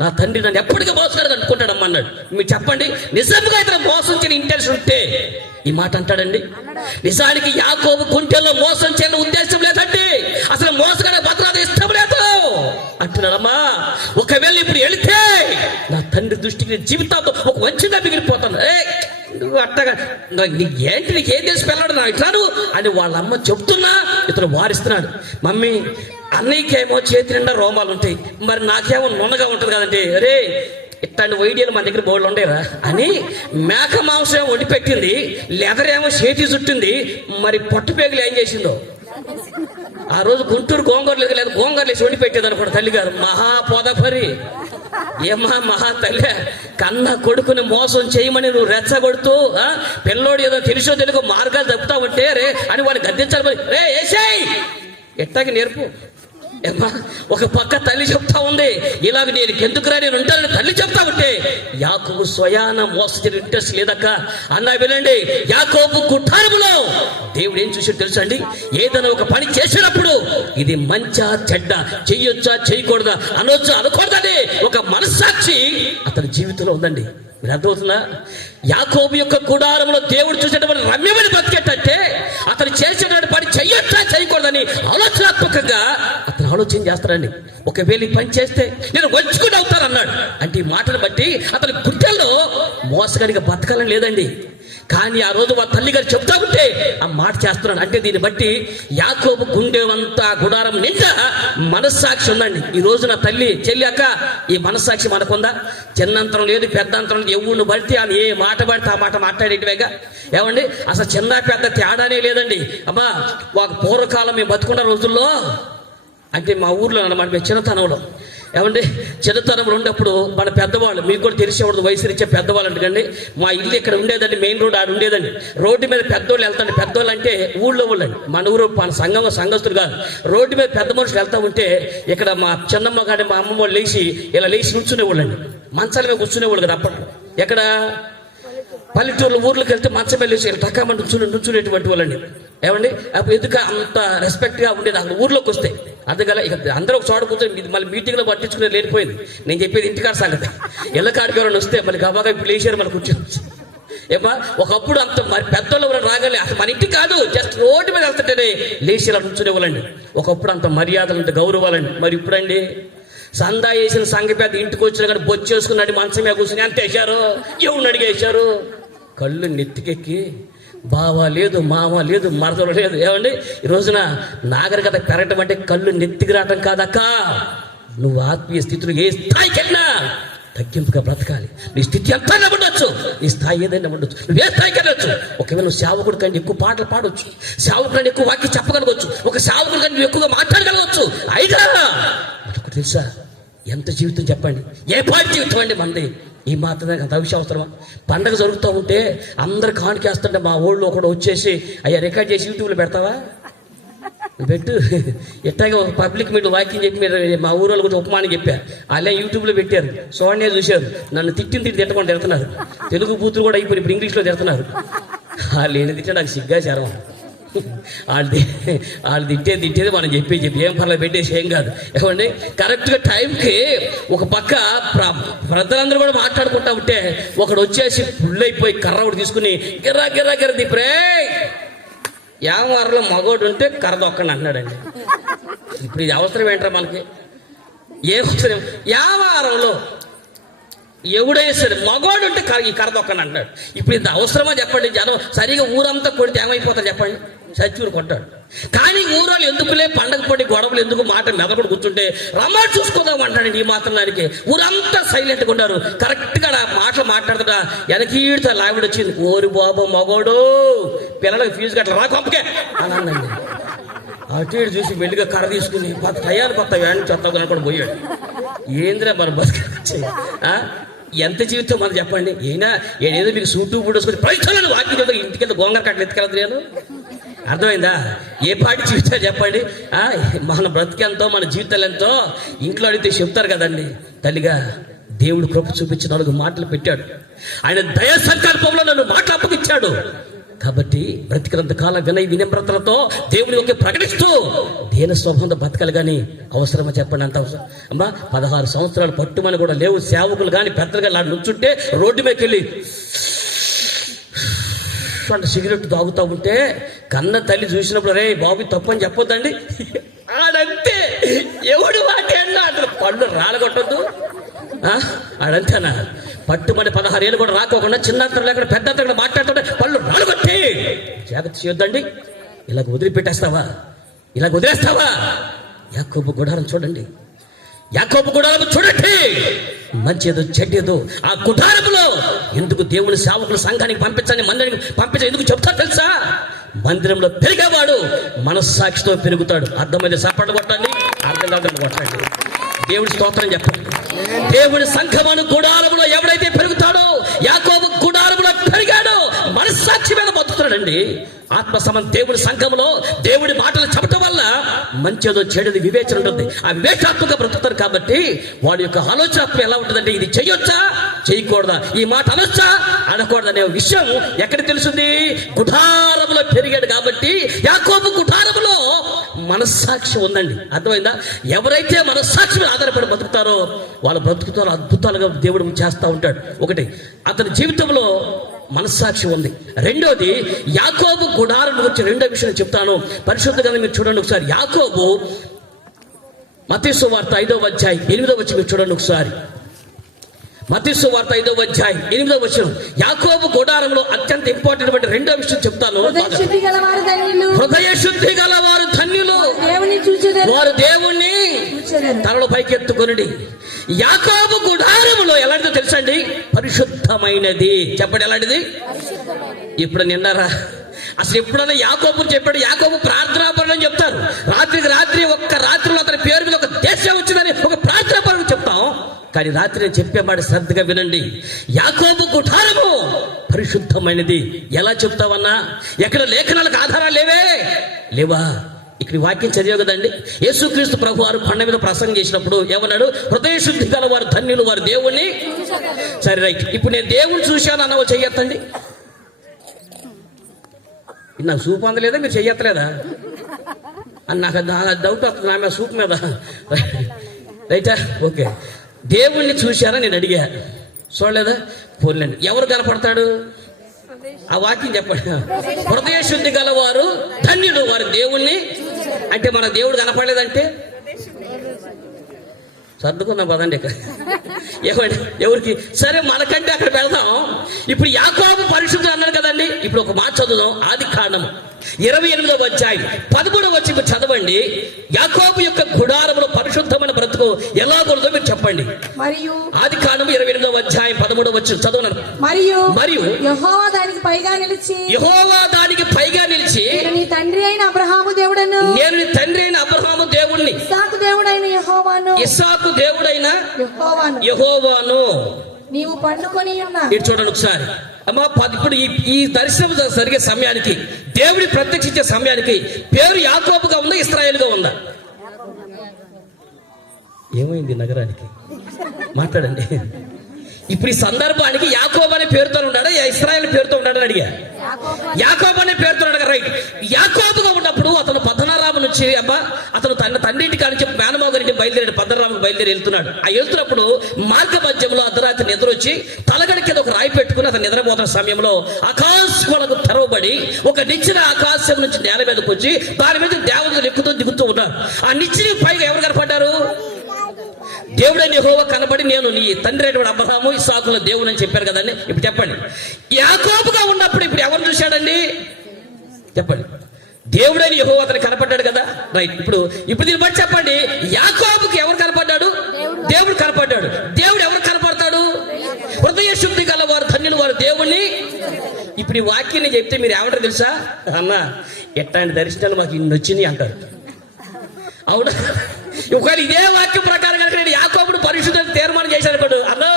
నా తండ్రి నన్ను ఎప్పటికీ మోసగాడు అనుకుంటాడమ్మా అన్నాడు. మీరు చెప్పండి, నిజంగా ఇతను మోసం చేయని ఇంటెన్షన్ ఉంటే ఈ మాట అంటాడండి? నిజానికి యాకోబు కుంటెల్లో మోసం చేయని ఉద్దేశం లేదండి. అసలు మోసగాడ బతకాలి ఇష్టం లేదు అంటున్నాడమ్మా. ఒకవేళ ఇప్పుడు వెళితే నా తండ్రి దృష్టికి జీవితాంతో ఒక వంచిగా మిగిలిపోతాను. నువ్వు అట్టగా ఏంటి, నీకేం తెలిసి వెళ్ళాడు నా ఇట్లాను అని వాళ్ళ అమ్మ చెప్తున్నా ఇతను వారిస్తున్నాడు. మమ్మీ అన్నయ్యకేమో చేతి నిండా రోమాలు ఉంటాయి, మరి నాకేమో నున్నగా ఉంటుంది కదండి. అరే ఇట్లాంటి వైద్యాలు మన దగ్గర బోర్డులు ఉండేరా అని మేక మాంసం వండి పెట్టింది, లెదరేమో చేతి చుట్టింది. మరి పొట్టు పేగులు ఏం చేసిందో ఆ రోజు గుంటూరు గోంగూరలు లేదా గోంగూరలేసి వండి పెట్టేది అనుకోండి తల్లి గారు. మహా పొదపరి మహా తల్లి కన్న కొడుకుని మోసం చేయమని నువ్వు రెచ్చగొడుతూ పిల్లోడు ఏదో తెలుసో తెలుగు మార్గాలు తప్పుతా ఉంటే రే అని వాడిని గద్దించాలి. రే ఏసేయ్ ఎట్టాకి నేర్పు. ఒక పక్క తల్లి చెప్తా ఉంది, ఇలాగ నేను ఎందుకురా నేను ఉంటానని తల్లి చెప్తా ఉంటే యాకోబు స్వయాన మోస ఇంట్రెస్ట్ లేదక్క అన్న. వినండి, యాకోబు కుటారములో దేవుడు ఏం చూసి తెలుసండి? ఏదైనా ఒక పని చేసినప్పుడు ఇది మంచా చెడ్డ, చెయ్యొచ్చా చేయకూడదా, అనొచ్చా అనకూడదని ఒక మనస్సాక్షి అతని జీవితంలో ఉందండి. మీరు అర్థమవుతుందా? యాకోబు యొక్క గుడారంలో దేవుడు చూసేటప్పుడు రమ్యమని బ్రతికేటంటే అతను చేసేటువంటి పని చెయ్యొచ్చా చేయకూడదని ఆలోచనాత్మకంగా అతను ఆలోచన చేస్తాడండి. ఒకవేళ ఈ పని చేస్తే నేను వంచుకుని అవుతానన్నాడు. అంటే ఈ మాటను బట్టి అతని గుండెల్లో మోసగాడిగా బతకాలని లేదండి. కానీ ఆ రోజు వాళ్ళ తల్లి గారు చెప్తా ఉంటే ఆ మాట చేస్తున్నాడు. అంటే దీన్ని బట్టి యాకోబు గుండెవంతా గుడారం నిండా మనస్సాక్షి ఉందండి. ఈ రోజు నా తల్లి చెల్లి అక్క ఈ మనస్సాక్షి మనకుందా? చిన్నంతరం లేదు, పెద్దంతరం లేదు. ఎవరిని పడితే అని ఏ మాట పడితే ఆ మాట మాట్లాడేటివేగా. ఏమండి అసలు చిన్న పెద్ద తేడానే లేదండి. అమ్మా ఒక పూర్వకాలం మేము బతుకున్న రోజుల్లో అంటే మా ఊర్లో అన్నమాట, మేము చిన్నతనంలో ఏమండి చిన్నతనంలో ఉండేప్పుడు మన పెద్దవాళ్ళు మీకు కూడా తెలిసేవాడు వయసు ఇచ్చే పెద్దవాళ్ళు అంటండి. మా ఇల్లు ఇక్కడ ఉండేదండి, మెయిన్ రోడ్ ఆడ ఉండేదండి. రోడ్డు మీద పెద్దోళ్ళు వెళ్తాండి. పెద్దోళ్ళు అంటే ఊళ్ళో వాళ్ళండి, మన ఊరు మన సంఘస్థులు కాదు. రోడ్డు మీద పెద్ద మనుషులు వెళ్తా ఉంటే ఇక్కడ మా చిన్నమ్మ కానీ మా అమ్మమ్మ వాళ్ళు ఇలా లేచి కూర్చునేవాళ్ళండి. మంచాల మీద కూర్చునేవాళ్ళు కదా అప్పట్లో. ఎక్కడ పల్లెటూరులో ఊర్లోకి వెళ్తే మంచం వెళ్ళేసి టకామంటూ నుంచునేటువంటి వాళ్ళండి. ఏమండి అప్పుడు ఎందుకు అంత రెస్పెక్ట్గా ఉండేది అక్కడ ఊర్లోకి వస్తే? అందుకల ఇక అందరూ ఒక చోట కూర్చొని మళ్ళీ మీటింగ్లో పట్టించుకునే లేనిపోయింది. నేను చెప్పేది ఇంటికాడ సంగతి. ఇళ్ళకాడికి ఎవరైనా వస్తే మళ్ళీ గబాగా ఇప్పుడు లేచారు మళ్ళీ కూర్చొని. ఏమా ఒకప్పుడు అంత మరి పెద్దోళ్ళు రాగాలి అసలు మన ఇంటికి కాదు, జస్ట్ రోడ్డు మీద వెళ్తుంటేనే లేచి ఇలా నుంచునే వాళ్ళండి. ఒకప్పుడు అంత మర్యాదలు అంత గౌరవాలండి. మరి ఇప్పుడండి సందా వేసిన సంఘ పెద్ద ఇంటికి వచ్చిన కానీ బొచ్చేసుకున్నాడు మంచం మీద కూర్చుని ఎంత వేశారు, ఎవరిని అడిగేశారు. కళ్ళు నెత్తికెక్కి బావ లేదు, మామ లేదు, మరదలు లేదు. ఏమండి ఈ రోజున నాగరికత పెరగటం అంటే కళ్ళు నెత్తికి రావటం కాదక్క. నువ్వు ఆత్మీయ స్థితిలో ఏ స్థాయికి వెళ్ళినా తగ్గింపుగా బ్రతకాలి. నీ స్థితి ఎంతైనా ఉండొచ్చు, నీ స్థాయి ఏదైనా ఉండొచ్చు, నువ్వు ఏ స్థాయికి వెళ్ళొచ్చు. ఒకవేళ నువ్వు సేవకుడి కంటే ఎక్కువ పాటలు పాడవచ్చు, సేవకుడి కంటే ఎక్కువ వాక్యం చెప్పగలగవచ్చు, ఒక సేవకుడి కంటే నువ్వు ఎక్కువగా మాట్లాడగలవచ్చు. అయినా అదొకటి తెలుసా, ఎంత జీవితం చెప్పండి, ఏ పాటి జీవితం అండి మనది. ఈ మాత్రమే అంత విషయం అవసరమా? పండగ జరుగుతూ ఉంటే అందరు కానుకేస్తుంటే మా ఊళ్ళో ఒకడు వచ్చేసి అయ్యా రికార్డ్ చేసి యూట్యూబ్లో పెడతావా? పెట్టు. ఎట్టాగా ఒక పబ్లిక్ మీటింగ్ వాక్యం చెప్పి మీరు మా ఊరోళ్ళు కొంచెం ఉపమానం చెప్పా. అలా యూట్యూబ్లో పెట్టారు, సోనియా చూశారు, నన్ను తిట్టకుండా తిడుతున్నారు. తెలుగు బూతులు కూడా అయిపోయి ఇప్పుడు ఇంగ్లీష్లో తిడుతున్నారు. వాళ్ళు ఏంటి తిట్టా నాకు సిగ్గా చరం. వాళ్ళు తిట్టేది మనం చెప్పి ఏం పర్లేదు పెట్టేసి ఏం కాదు. ఏమండి కరెక్ట్గా టైంకి ఒక పక్క ప్రజలందరూ కూడా మాట్లాడుకుంటా ఉంటే ఒకడు వచ్చేసి పుల్లైపోయి కర్ర ఒకటి తీసుకుని గిర్ర తిప్పరే యావారంలో మగోడు ఉంటే కర్ర దొక్కండి అంటున్నాడండి. ఇప్పుడు ఇది అవసరం ఏంట్రా మనకి? ఏ అవసరం? యావారంలో ఎవడైనా సరే మగవాడు ఉంటే ఈ కర్ర దొక్కని అంటాడు. ఇప్పుడు ఇంత అవసరమా చెప్పండి? జనం సరిగా ఊరంతా కొడితే ఏమైపోతారు చెప్పండి? సచ్చివుడు కొట్టాడు. కానీ ఊరోళ్ళు ఎందుకులే పండగ పొడి గొడవలు ఎందుకు మాట మెదపడి కూర్చుంటే రమ్మని చూసుకోదాం అంటాడు. ఈ మాత్రం దానికి ఊరంతా సైలెంట్గా ఉన్నారు. కరెక్ట్గా మాటలు మాట్లాడుతుంటా వెనకీడితో లావిడ వచ్చింది. ఓరి బాబు మగోడు పిల్లలకు ఫీజు కట్టాలి రా కొంపకే అని అన్నండి. అటు ఇటు చూసి మెల్లిగా కర్ర తీసుకుని తయారు కొత్త వ్యాన్ చెత్త కూడా పోయాడు. ఏంద్రా మన బతుకు ఎంత జీవితం మనం చెప్పండి. ఏదో మీకు సూటు బూడేసుకుని పైసలను వాకి ఇంటికి గోంగర కట్టలు ఎత్తుకెళ్ళదు నేను. అర్థమైందా? ఏ పాటి జీవితాలు చెప్పండి. మన బ్రతికెంతో మన జీవితాలు ఎంతో ఇంట్లో అడిగితే చెప్తారు కదండి. తల్లిగా దేవుడు కృప చూపించి 4 మాటలు పెట్టాడు. ఆయన దయ సంకల్పంలో నన్ను మాటలు అప్పగిచ్చాడు. కాబట్టి బ్రతికినంత కాలం వినమ్రతలతో దేవుని యొక్క ప్రకటిస్తూ దేని స్వభావంతో బతకాలి. కానీ అవసరమా చెప్పండి? అంత అవసరం అమ్మా. 16 సంవత్సరాలు పట్టుమని కూడా లేవు. సేవకులు కానీ పెద్దలు కానీ నుంచుంటే రోడ్డు మీదకి వెళ్ళి సిగరెట్ తాగుతూ ఉంటే కన్న తల్లి చూసినప్పుడు రే బాబు తప్పని చెప్పొద్దండి. ఆడంతే ఎవడు వాటి అన్నా అసలు పళ్ళు రాలగొట్టద్దు. ఆడంతేనా? పట్టుమని 16 ఏళ్ళు కూడా రాకోకుండా చిన్నంతరం లేకుండా పెద్దంతరం మాట్లాడుతుంటే పళ్ళు రాలగొట్టి జాగ్రత్త చేయొద్దండి. ఇలాగ వదిలిపెట్టేస్తావా? ఇలాగ వదిలేస్తావా? యాకోబు గుడారం చూడండి. యాకోబు గుడారం చూడండి. మంచిదో చెడ్డేదో ఆ గుడారములో ఎందుకు దేవుని సేవకులు సంఘానికి పంపించండి, మందిరానికి పంపించండి ఎందుకు చెప్తా తెలుసా? మందిరంలో పెరిగేవాడు మనస్సాక్షితో పెరుగుతాడు. అర్థమైంది? సపట్లు కొట్టండి, అర్థం కాదు కొట్టండి. దేవుడి స్తోత్రం చెప్పండి. దేవుడి సంఘమును గుడారములో ఎవడైతే పెరుగుతాడో, యాకోబు గుడారములో పెరిగాడో మనస్సాక్షి మీద బతుకుతాడండి. ఆత్మ సంబంధం దేవుడి సంఘంలో దేవుడి మాటలు చెప్పటం వల్ల మంచిదో చెడుది వివేచన ఉంటుంది. ఆ వివేకాత్మక బ్రతుకుతారు. కాబట్టి వాడి యొక్క ఆలోచన ఎలా ఉంటుందంటే ఇది చెయ్యొచ్చా చేయకూడదా, ఈ మాట అనొచ్చా అనకూడదనే విషయం ఎక్కడ తెలుస్తుంది? గుడారములో పెరిగాడు కాబట్టి యాకోబు గుడారములో మనస్సాక్షి ఉందండి. అర్థమైందా? ఎవరైతే మనస్సాక్షి మీద ఆధారపడి బతుకుతారో వాళ్ళ బ్రతుకుతారో అద్భుతాలుగా దేవుడు చేస్తూ ఉంటాడు. ఒకటి అతని జీవితంలో మనస్సాక్షి ఉంది. రెండోది యాకోబు గుడారం గురించి రెండో విషయం చెప్తాను. పరిశుద్ధ గ్రంథం మీరు చూడండి ఒకసారి. యాకోబు మత్తయి సువార్త 5వ అధ్యాయం 8వ వచనం మీరు చూడండి ఒకసారి. మత్తయి సువార్త 5వ అధ్యాయం 8వ వచనం. యాకోబు గుడారంలో అత్యంత ఇంపార్టెంట్ రెండో విషయం చెప్తాను. హృదయ శుద్ధి గలవారు ధన్యులు, వారు దేవుణ్ణి తనలో పైకెత్తుకొనుడి. యాకోబు గుడారములో ఎలాంటిదో తెలుసండి? పరిశుద్ధమైనది. చెప్పండి ఎలాంటిది? ఇప్పుడు నిన్నారా? అసలు ఎప్పుడన్నా యాకోబు చెప్పాడు? యాకోబు ప్రార్థనాపరుడు అని చెప్తారు. రాత్రికి రాత్రి ఒక్క రాత్రిలో అతని పేరు మీద ఒక దేశం వచ్చిందని ఒక ప్రార్థనాపరుడు చెప్తాం. కానీ రాత్రి నేను చెప్పేమాట శ్రద్ధగా వినండి. యాకోబు గుడారము పరిశుద్ధమైనది. ఎలా చెప్తావన్నా? ఎక్కడ లేఖనాలకు ఆధారాలు లేవా? ఇక్కడ వాక్యం చదివే కదండి. యేసుక్రీస్తు ప్రభు వారు కొండ మీద ప్రసంగం చేసినప్పుడు ఏమన్నాడు? హృదయ శుద్ధి గల వారు ధన్యులు, వారు దేవుణ్ణి. సరే రైట్. ఇప్పుడు నేను దేవుణ్ణి చూశాను అన్నవో చెయ్యొద్దండి. నాకు సూపు అందలేదా, మీరు చెయ్యట్లేదా అని నాకు డౌట్ వస్తుంది నా మీద సూప్ మీద. రైటా? ఓకే. దేవుణ్ణి చూశారా నేను అడిగా, చూడలేదా? పోలేండి. ఎవరు కనపడతాడు? ఆ వాక్యం చెప్పండి. హృదయ శుద్ధి గలవారు ధన్యులు, వారు దేవుణ్ణి. అంటే మన దేవుడు కనపడలేదంటే సర్దుకున్నాం పదండి. ఏమండి ఎవరికి? సరే మనకంటే అక్కడ వెళ్దాం. ఇప్పుడు యాకోబు పరిశుద్ధుడు అన్నారు కదండి. ఇప్పుడు ఒక మాట చదువుదాం. ఆదికాండము 28వ అధ్యాయం 13వ వచనం చదవండి. యాకోబు యొక్క గుడారములో పరిశుద్ధమైన బ్రతుకు ఎలా కొలదో మీరు చెప్పండి. ఆదికాండము 28వ అధ్యాయం 13వ వచనం చదవను. మరియు యెహోవా దానికి పైగా నిలిచి నేను నీ తండ్రి అయిన అబ్రహాము దేవుడిని, ఇస్సాకు దేవుడైన యెహోవాను నీవు పండుకొని ఉన్నా. ఇటు చూడండి ఒకసారి అమ్మా. ఇప్పుడు ఈ దర్శనం జరిగే సమయానికి, దేవుడి ప్రత్యక్షించే సమయానికి పేరు యాకోబుగా ఉందా, ఇశ్రాయేలుగా ఉందా? ఏమైంది నగరానికి? మాట్లాడండి. ఇప్పుడు ఈ సందర్భానికి యాకోబు అనే పేరుతో ఉన్నాడా, ఇశ్రాయేల్ పేరుతో ఉన్నాడని అడిగా. యాకోబు అనే పేరుతున్నాడు కదా, రైట్. యాకోబుగా ఉన్నప్పుడు అతను పద్దనరాము నుంచి అతను తన తండ్రి ఇంటి కాడి నుంచి మేనమావ గారి బయలుదేరి పద్దనరాముకు బయలుదేరి వెళ్తున్నాడు. ఆ వెళ్తున్నప్పుడు మార్గ మధ్యంలో అర్ధరాత్రి నిద్ర వచ్చి తలగడి కింద ఒక రాయి పెట్టుకుని అతను నిద్రపోతున్న సమయంలో ఆకాశములకు తెరవబడి ఒక నిచ్చెన ఆకాశం నుంచి నేల మీదకి వచ్చి దాని మీద దేవతలు ఎక్కుతూ దిగుతూ ఉన్నారు. ఆ నిచ్చెన పైగా ఎవరు కనపడ్డారు? దేవుడైన యెహోవా కనబడి, నేను నీ తండ్రి అయినటువంటి అబ్రహాము ఇస్సాకుల దేవుడు అని చెప్పారు కదండి. ఇప్పుడు చెప్పండి, యాకోబుగా ఉన్నప్పుడు ఇప్పుడు ఎవరు చూశాడండి? చెప్పండి. దేవుడైన యెహోవా అతను కనపడ్డాడు కదా, రైట్. ఇప్పుడు దీన్ని బట్టి చెప్పండి, యాకోబుకి ఎవరు కనపడ్డాడు? దేవుడు కనపడ్డాడు. దేవుడు ఎవరు కనపడతాడు? హృదయ శుద్ధి గల వారు ధన్యులు, వారు దేవుణ్ణి. ఇప్పుడు ఈ వాక్యాన్ని చెప్తే మీరు ఏమంటారు తెలుసా? అన్న ఎట్లాంటి దర్శనాలు మాకు ఇన్ని వచ్చినాయి అంటారు. అవునా? ఒకవేళ ఇదే వాక్యం ప్రకారం కనుక నేను యాకోబుడు పరిశుద్ధుని తీర్మానం చేశాను అనుకోండి, అన్నో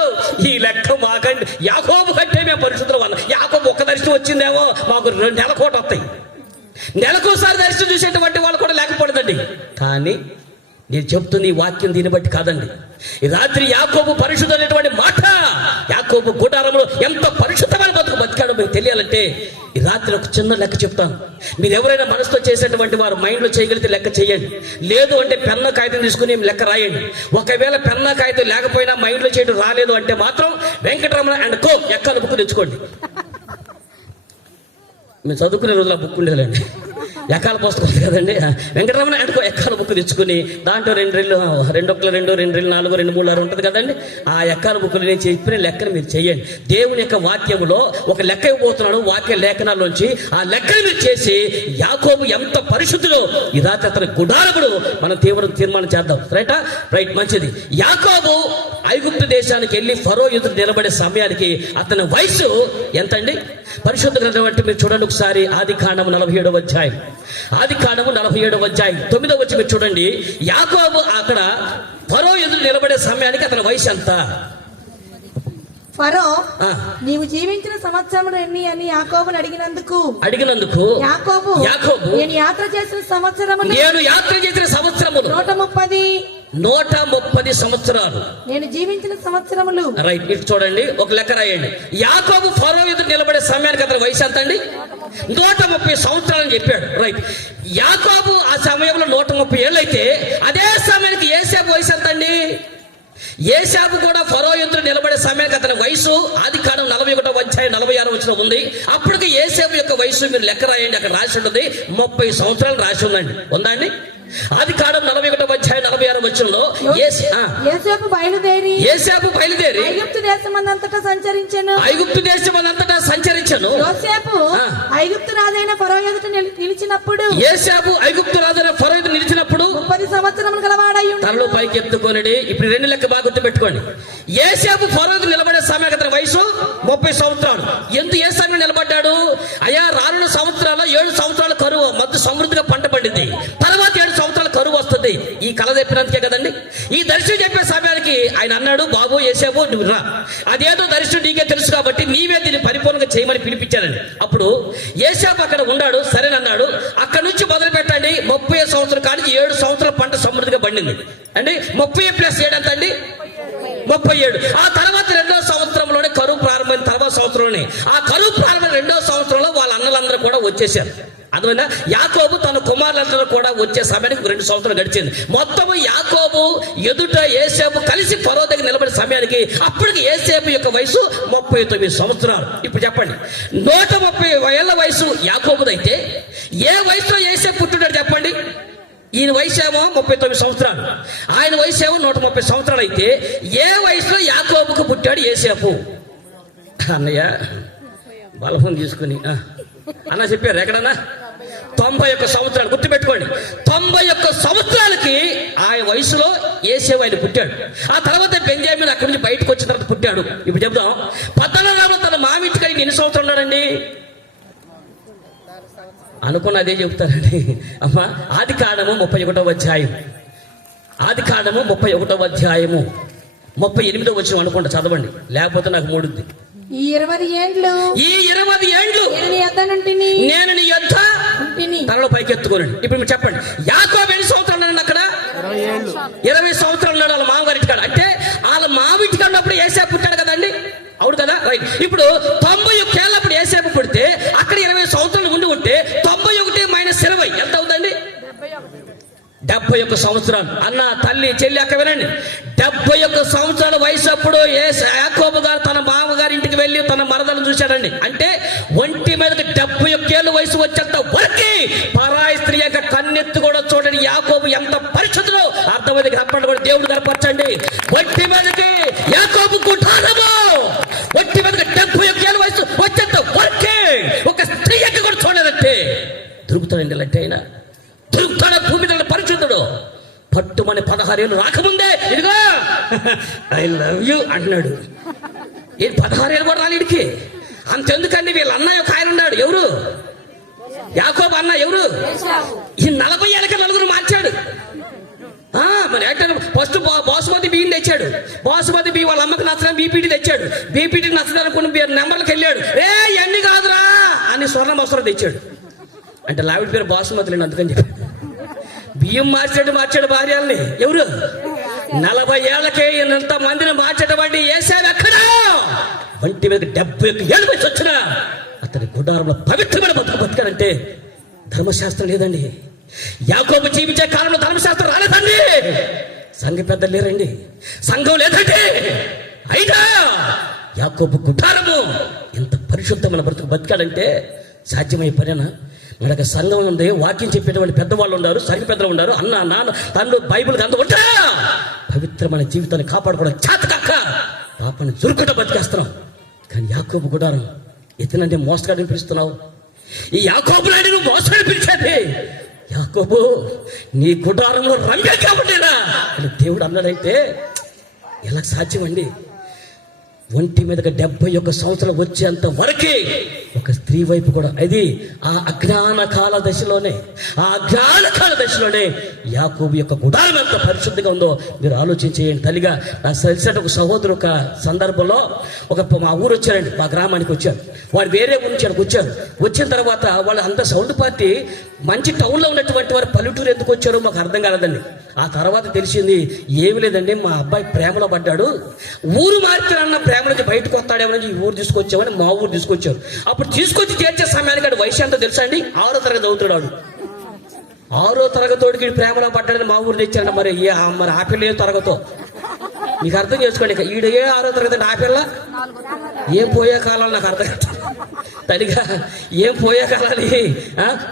ఈ లెక్క మాకండి యాకోబు కంటే మేము పరిశుద్ధులు అన్న. యాకోబు ఒక్క దర్శనం వచ్చిందేమో, మాకు 2 నెలకోటి వస్తాయి. నెలకోసారి దర్శనం చూసేటువంటి వాళ్ళు కూడా లేకపోలేదండి. కానీ నేను చెప్తున్న ఈ వాక్యం దీన్ని బట్టి కాదండి. ఈ రాత్రి యాకోబు పరిశుద్ధమైనటువంటి మాట, యాకోబు గుడారంలో ఎంత పరిశుద్ధమైన బతికాడో మీకు తెలియాలంటే ఈ రాత్రి ఒక చిన్న లెక్క చెప్తాను. మీరు ఎవరైనా మనసుతో చేసేటువంటి వారు మైండ్లో చేయగలిగితే లెక్క చేయండి, లేదు అంటే పెన్న కాగితం తీసుకుని లెక్క రాయండి. ఒకవేళ పెన్న కాగితం లేకపోయినా మైండ్లో చేయడం రాలేదు అంటే మాత్రం వెంకటరమణ అండ్ కో ఎక్కాల బుక్ తెచ్చుకోండి. మేము చదువుకునే రోజులు ఆ బుక్ ఉండేదండి, ఎక్కాల పుస్తకం కదండి. వెంకటరమణ అండ్ కో ఎక్కాల బుక్ తెచ్చుకుని దాంట్లో 2 రెళ్ళు 2 1 2 2 రెళ్ళు 4 2 3 6 ఉంటుంది కదండి. ఆ ఎక్కాల బుక్లు నేను చెప్పిన లెక్కను మీరు చేయండి. దేవుని యొక్క వాక్యములో ఒక లెక్క ఇవ్వబోతున్నాడు వాక్య లేఖనాల్లోంచి. ఆ లెక్కను మీరు చేసి యాకోబు ఎంత పరిశుద్ధులో ఈ రాత్రి అతని గుడారముడు మనం తీర్మానం చేద్దాం. రైటా? రైట్, మంచిది. యాకోబు ఐగుప్తు దేశానికి వెళ్ళి ఫరో ఎదురు నిలబడే సమయానికి అతని వయసు ఎంతండి? పరిశుద్ధ గ్రంథం అంటే మీరు చూడండి ఒకసారి, ఆదికాండము 47వ అధ్యాయం. ఆదికాండము 47వ అధ్యాయం 9వ వచ్చి మీరు చూడండి. యాకోబు అక్కడ ఫరో ఎదురు నిలబడే సమయానికి అతని వయసు ఎంత? ఫరో నీవు జీవించిన సంవత్సరములు ఎన్ని అని యాకోబుని అడిగినందుకు యాకోబు నేను యాత్ర చేసిన సంవత్సరములు 130 సంవత్సరాలు, నేను జీవించిన సంవత్సరములు. రైట్. ఇటు చూడండి, ఒక లెక్క రాయండి. యాకోబు ఫరో ఎదురు నిలబడే సమయానికి అతని వయసు ఎంత అండి? 130 సంవత్సరాలు అని చెప్పాడు. రైట్. యాకోబు ఆ సమయంలో 130 ఏళ్ళు అయితే అదే సమయానికి యోసేపు వయసు ఎంత అండి? యోసేపు కూడా ఫరో ఎదురు నిలబడే సమయానికి అతని వయసు ఆదికాండం 41వ అధ్యాయం 46వ వచనం ఉంది. అప్పటికి యోసేపు యొక్క వయసు మీరు లెక్క రాయండి, అక్కడ రాసి ఉంటుంది 30 సంవత్సరాలు రాసి ఉందండి. ఉందా అండి? ఆదికాండం 41వ అధ్యాయం 46వ వచనంలో యోసేపు బయలుదేరి ఐగుప్తు దేశమందంతటా సంచరించెను. యోసేపు ఐగుప్తు రాజైన ఫరో ఎదుట నిలిచినప్పుడు 30 సంవత్సరములు గలవాడై ఉన్నాడు. తనలో పైకి ఎత్తుకోనండి. ఇప్పుడు 2 లెక్క బాగా గుర్తు పెట్టుకోండి. యోసేపు ఫరో ఎదుట నిలబడే సమయానికి అతని వయసు 30 సంవత్సరాలు. ఎందుకు ఏ సమయంలో నిలబడ్డాడు? అయ్యా రానున్న సంవత్సరాల్లో 7 సంవత్సరాలు కరువు, మధ్య సమృద్ధిగా పంట పండింది, తర్వాత 7 సంవత్సరాలు కరువు వస్తుంది. ఈ కళ చెప్పినందుకే కదండి. ఈ దర్శనం చెప్పే సమయానికి ఆయన అన్నాడు, బాబు యేసేపు నువ్వు రా, అదేదో దర్శనం నీకే తెలుసు కాబట్టి నీవే దీన్ని పరిపూర్ణంగా చేయమని పిలిపించారండి. అప్పుడు యేసేపు అక్కడ ఉన్నాడు, సరేనన్నాడు. అక్కడ నుంచి మొదలు పెట్టండి 30 సంవత్సరం కానీ 7 సంవత్సరాల పంట సమృద్ధిగా పండింది అండి. 30 + 7 ఎంత అండి? 37. ఆ తర్వాత 2వ సంవత్సరంలోనే కరువు ప్రారంభమైన తర్వాత సంవత్సరంలోనే ఆ కరువు ప్రారంభమైన 2వ సంవత్సరంలో వాళ్ళ అన్నలందరూ కూడా వచ్చేసారు. అందువల్ల యాకోబు తన కుమారులందరూ కూడా వచ్చే సమయానికి 2 సంవత్సరాలు గడిచింది. మొత్తం యాకోబు ఎదుట యోసేపు కలిసి ఫరో దగ్గర నిలబడే సమయానికి అప్పటికి యోసేపు యొక్క వయసు 39 సంవత్సరాలు. ఇప్పుడు చెప్పండి, 130 ఏళ్ల వయసు యాకోబుదైతే ఏ వయసులో యోసేపు పుట్టినాడు చెప్పండి? ఈయన వయసు ఏమో 39 సంవత్సరాలు, ఆయన వయసు ఏమో 130 సంవత్సరాలు అయితే ఏ వయసులో యాకోబుకు పుట్టాడు యోసేపు? అన్నయ్య బలపం తీసుకుని అన్న చెప్పారు ఎక్కడన్నా 91 సంవత్సరాలు. గుర్తుపెట్టుకోండి, 91 సంవత్సరాలకి ఆ వయసులో యోసేపు ఆయన పుట్టాడు. ఆ తర్వాత బెంజమిన్ అక్కడి నుంచి బయటకు వచ్చిన తర్వాత పుట్టాడు. ఇప్పుడు చెప్దాం, పట్టణంలో తన మామిటికి ఎన్ని సంవత్సరాలు ఉన్నాడండి? అనుకున్న అదే చెప్తారండి. అమ్మా ఆదికాండము 31వ అధ్యాయం, ఆదికాండము 31వ అధ్యాయము 38వ వచనం అనుకుంటా, చదవండి, లేకపోతే నాకు మూడుద్ది. ఈ 20 ఏండ్లు నేను నీ యొద్ద తనలో పైకి ఎత్తుకోనండి. ఇప్పుడు మీరు చెప్పండి, యాకోబు ఎన్ని సంవత్సరాలు ఉన్నాడు అక్కడ? 20 సంవత్సరాలు ఉన్నాడు వాళ్ళ మామగారింటి కాడ. అంటే వాళ్ళ మామింటి కాడ ఉన్నప్పుడు యోసేపు పుట్టాడు కదండి, అవును కదా? రైట్. ఇప్పుడు 91 ఏళ్ళప్పుడు యోసేపు పుడితే అక్కడ 20 71 సంవత్సరాలు. అన్న, తల్లి, చెల్లి, అక్క వినండి. 71 సంవత్సరాల వయసు అప్పుడు యాకోబు గారు తన మామగారి ఇంటికి వెళ్ళి తన మరదలను చూశాడండి. అంటే ఒంటి మీదకి 71 ఏళ్ళ వయసు వచ్చేంత వరకు పరాయి స్త్రీ యొక్క కన్నెత్తు కూడా చూడండి. యాకోబు ఎంత పరిశుద్ధులో అర్థమైంది. అప్పటి కూడా దేవుడు కనపరచండి. ఒంటి మీదకి యాకోబు కుటారము ఒంటి మీదకి 71 ఏళ్ళ వయసు వచ్చేంత వరకే ఒక స్త్రీ యొక్క కూడా చూడదంటే దొరుకుతాడండి. ఇలాంటి అయినా దొరుకుతాడా? భూమి మీద పరిశుద్ధుడు. పట్టుమని 16 ఏళ్ళు రాకముందే ఇదిగో ఐ లవ్ యూ అంటున్నాడు. ఈ 16 ఏళ్ళు కూడా రాలిడికి. అంతెందుకండి, వీళ్ళ అన్నయ్య ఒక ఆయన ఉన్నాడు. ఎవరు? యాకోబు అన్న. ఎవరు? ఈ 40 ఏళ్ళకి 4 మార్చాడు. మరి ఫస్ట్ బాసుమతి బియ్యం తెచ్చాడు. బాసుమతి బియ్యం వాళ్ళ అమ్మకి నచ్చడానికి బీపీటీ తెచ్చాడు. బీపీటీ నచ్చడానికి నెంబర్లకు వెళ్ళాడు. ఎన్ని కాదురా అని స్వర్ణ వస్త్రం తెచ్చాడు. అంటే లావిడ పేరు బాసుమతి లేని, అందుకని చెప్పాడు. బియ్యం మార్చాడు భార్యల్ని. ఎవరు? 40 ఏళ్ళకే ఇంత మందిని మార్చేటటువంటి ఏసాడు. అక్కడ ఒంటి మీద 71 ఏళ్ళు వచ్చి వచ్చిన అతని గుడారంలో పవిత్రమైన బతకాడంటే ధర్మశాస్త్రం లేదండి. యాకోబు జీవించే కాలంలో ధర్మశాస్త్రం రాలేదండి. సంఘ పెద్దలు లేరండి. సంఘం లేదండి. అయినా యాకోబు గుడారము ఎంత పరిశుద్ధమైన బతికాడంటే సాధ్యమయ్యే పనేనా? మనకు సంఘం ఉంది, వాక్యం చెప్పేటువంటి పెద్దవాళ్ళు ఉన్నారు, సంఘ పెద్దలు ఉన్నారు, అన్న, నాన్న, తండ్రి, బైబిల్ అంత ఉంటా పవిత్రమైన జీవితాన్ని కాపాడుకోవడం చేతకక్క పాపని చురుకుట బతికేస్తున్నాం. కానీ యాకోబు గుడారం ఇతనంటే మోసగాడిని పిలుస్తున్నావు. ఈ యాకోబు నాయుడు నువ్వు మోసగాడిని పిలిచేది. యాకోబు నీ గుడారంలో రంగే కాబట్టేనా దేవుడు అన్నాడంటే ఎలా సాధ్యమండి? ఒంటి మీదకి 71 సంవత్సరాలు వచ్చేంత వరకే ఒక స్త్రీ వైపు కూడా, అది ఆ అజ్ఞాన కాల దశలోనే యాకోబు యొక్క గుడారం ఎంత పరిశుద్ధిగా ఉందో మీరు ఆలోచించేయండి. తల్లిగా నాకు తెలిసిన ఒక సహోదరు ఒక సందర్భంలో మా ఊరు వచ్చారండి, మా గ్రామానికి వచ్చారు. వాడు వేరే ఊరి నుంచి వచ్చారు. వచ్చిన తర్వాత వాళ్ళు అంత సౌండ్ పార్టీ మంచి టౌన్లో ఉన్నటువంటి వారు పల్లెటూరు ఎందుకు వచ్చారో మాకు అర్థం కాలేదండి. ఆ తర్వాత తెలిసింది ఏమి లేదండి, మా అబ్బాయి ప్రేమలో పడ్డాడు, ఊరు మార్చాలన్న ప్రేమ నుంచి బయటకు వస్తాడేమని ఈ ఊరు తీసుకొచ్చామని మా ఊరు తీసుకొచ్చారు. అప్పుడు తీసుకొచ్చి చేర్చే సమయానికి వయసు ఎంతో తెలుసా అండి? 6వ తరగతి అవుతున్నాడు. 6వ తరగతోడికి ప్రేమలో పడ్డాడని మా ఊరు తెచ్చాడు. మరి ఆపిల్ల ఏ తరగతో మీకు అర్థం చేసుకోండి. ఈడ ఏ 6వ తరగతి అంటే ఆపిల్ల ఏం పోయే కాలాలు నాకు అర్థం కాదు. తల్లిగా ఏం పోయే కాలాలి?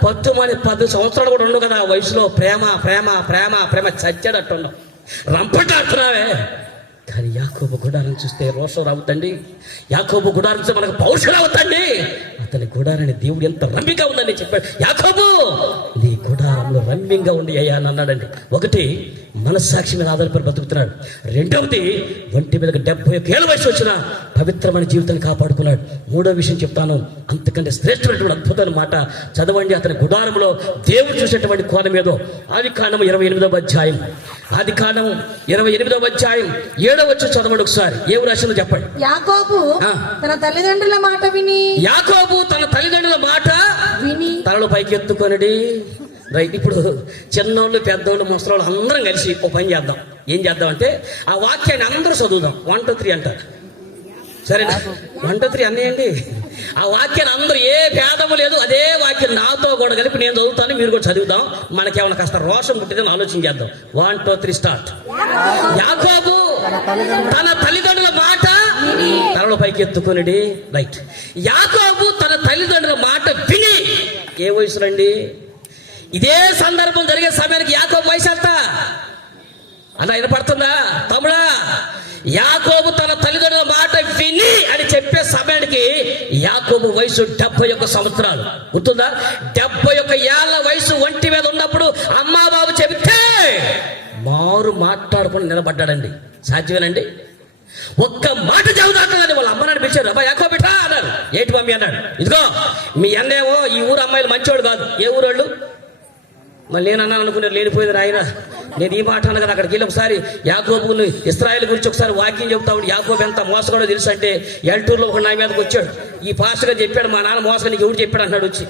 10 సంవత్సరాలు కూడా ఉండవు కదా వయసులో. ప్రేమ ప్రేమ ప్రేమ ప్రేమ చచ్చాడట్టు ఉండవు, రంపటాడుతున్నావే. కానీ యాకోబు గుడారం చూస్తే రోషం రావుతండి. యాకోబు గుడారం చూస్తే మనకు పౌరుషం రావుతండి. అతని గుడారాన్ని దేవుడు ఎంత రమ్యంగా ఉందని చెప్పాడు. యాకోబు నీ గుడారంలో రమ్యంగా ఉండి అయ్యా అని అన్నాడండి. ఒకటి, మనస్సాక్షి మీద ఆధారపడి బతుకుతున్నాడు. రెండవది, ఒంటి మీదకి 71 ఏళ్ళ వయసు వచ్చిన పవిత్రమైన జీవితాన్ని కాపాడుకున్నాడు. మూడో విషయం చెప్తాను, అంతకంటే శ్రేష్టమైనటువంటి అద్భుతమైన మాట చదవండి. అతని గుడారంలో దేవుడు చూసేటువంటి కోణం ఏదో. ఆదికాండం 28వ అధ్యాయం 7వ అధ్యాయం 7వ వచ్చి చదవండి ఒకసారి. ఏం రాసిందో చెప్పండి. యాకోబు తన తల్లిదండ్రుల మాట విని తలలో పైకి ఎత్తుకొనిడి. రైట్. ఇప్పుడు చిన్నోళ్ళు, పెద్దోళ్ళు, ముసలోళ్ళు అందరం కలిసి ఒక పని చేద్దాం. ఏం చేద్దాం అంటే ఆ వాక్యాన్ని అందరూ చదువుదాం. 1 2 3 అంటారు. సరేనా? 1 2 3 అన్నాయండి. ఆ వాక్యాన్ని అందరూ, ఏ భేదము లేదు, అదే వాక్యం నాతో కూడా కలిపి నేను చదువుతాను, మీరు కూడా చదువుదాం. మనకేమైనా కాస్త రోషం పుట్టిందని ఆలోచన చేద్దాం. 1 2 3 స్టార్ట్. యాకోబు తన తల్లిదండ్రుల మాట తలలో పైకి ఎత్తుకుని. రైట్. యాకోబు తన తల్లిదండ్రుల మాట విని. ఏ వయసులండి? ఇదే సందర్భం జరిగే సమయానికి యాకోబు వయసు ఎంత అలా వినపడుతుందా తమ్ముడా? యాకోబు తన తల్లిదండ్రుల మాట విని అని చెప్పే సమయానికి యాకోబు వయసు 71 సంవత్సరాలు. గుర్తుందా? 71 ఏళ్ల వయసు ఒంటి మీద ఉన్నప్పుడు అమ్మా బాబు చెబితే మారు మాట్లాడుకుని నిలబడ్డాడండి. సాధ్యమేనండి? ఒక్క మాట చదువుతాడని వాళ్ళ అమ్మని పిలిచారు. అబ్బా యాకోబిటా అన్నారు. ఏంటి మమ్మీ అన్నాడు. ఇదిగో మీ అన్నేమో ఈ ఊరు అమ్మాయిలు మంచివాడు కాదు. ఏ ఊరోళ్ళు? మళ్ళీ నేను అన్నాను అనుకున్నారు. లేనిపోయింది ఆయన. నేను ఈ మాట అన్నా కదా. అక్కడికి వెళ్ళి ఒకసారి యాకోబుని, ఇశ్రాయేలు గురించి ఒకసారి వాక్యం చెబుతా ఉండి యాకోబు ఎంత మోసగాడో తెలుసు అంటే, ఎల్టూరులో ఒక నా మీదకి వచ్చాడు. ఈ పాస్టర్గా చెప్పాడు, మా నాన్న మోసగా నీకు ఎవరు చెప్పాడు అన్నాడు. వచ్చి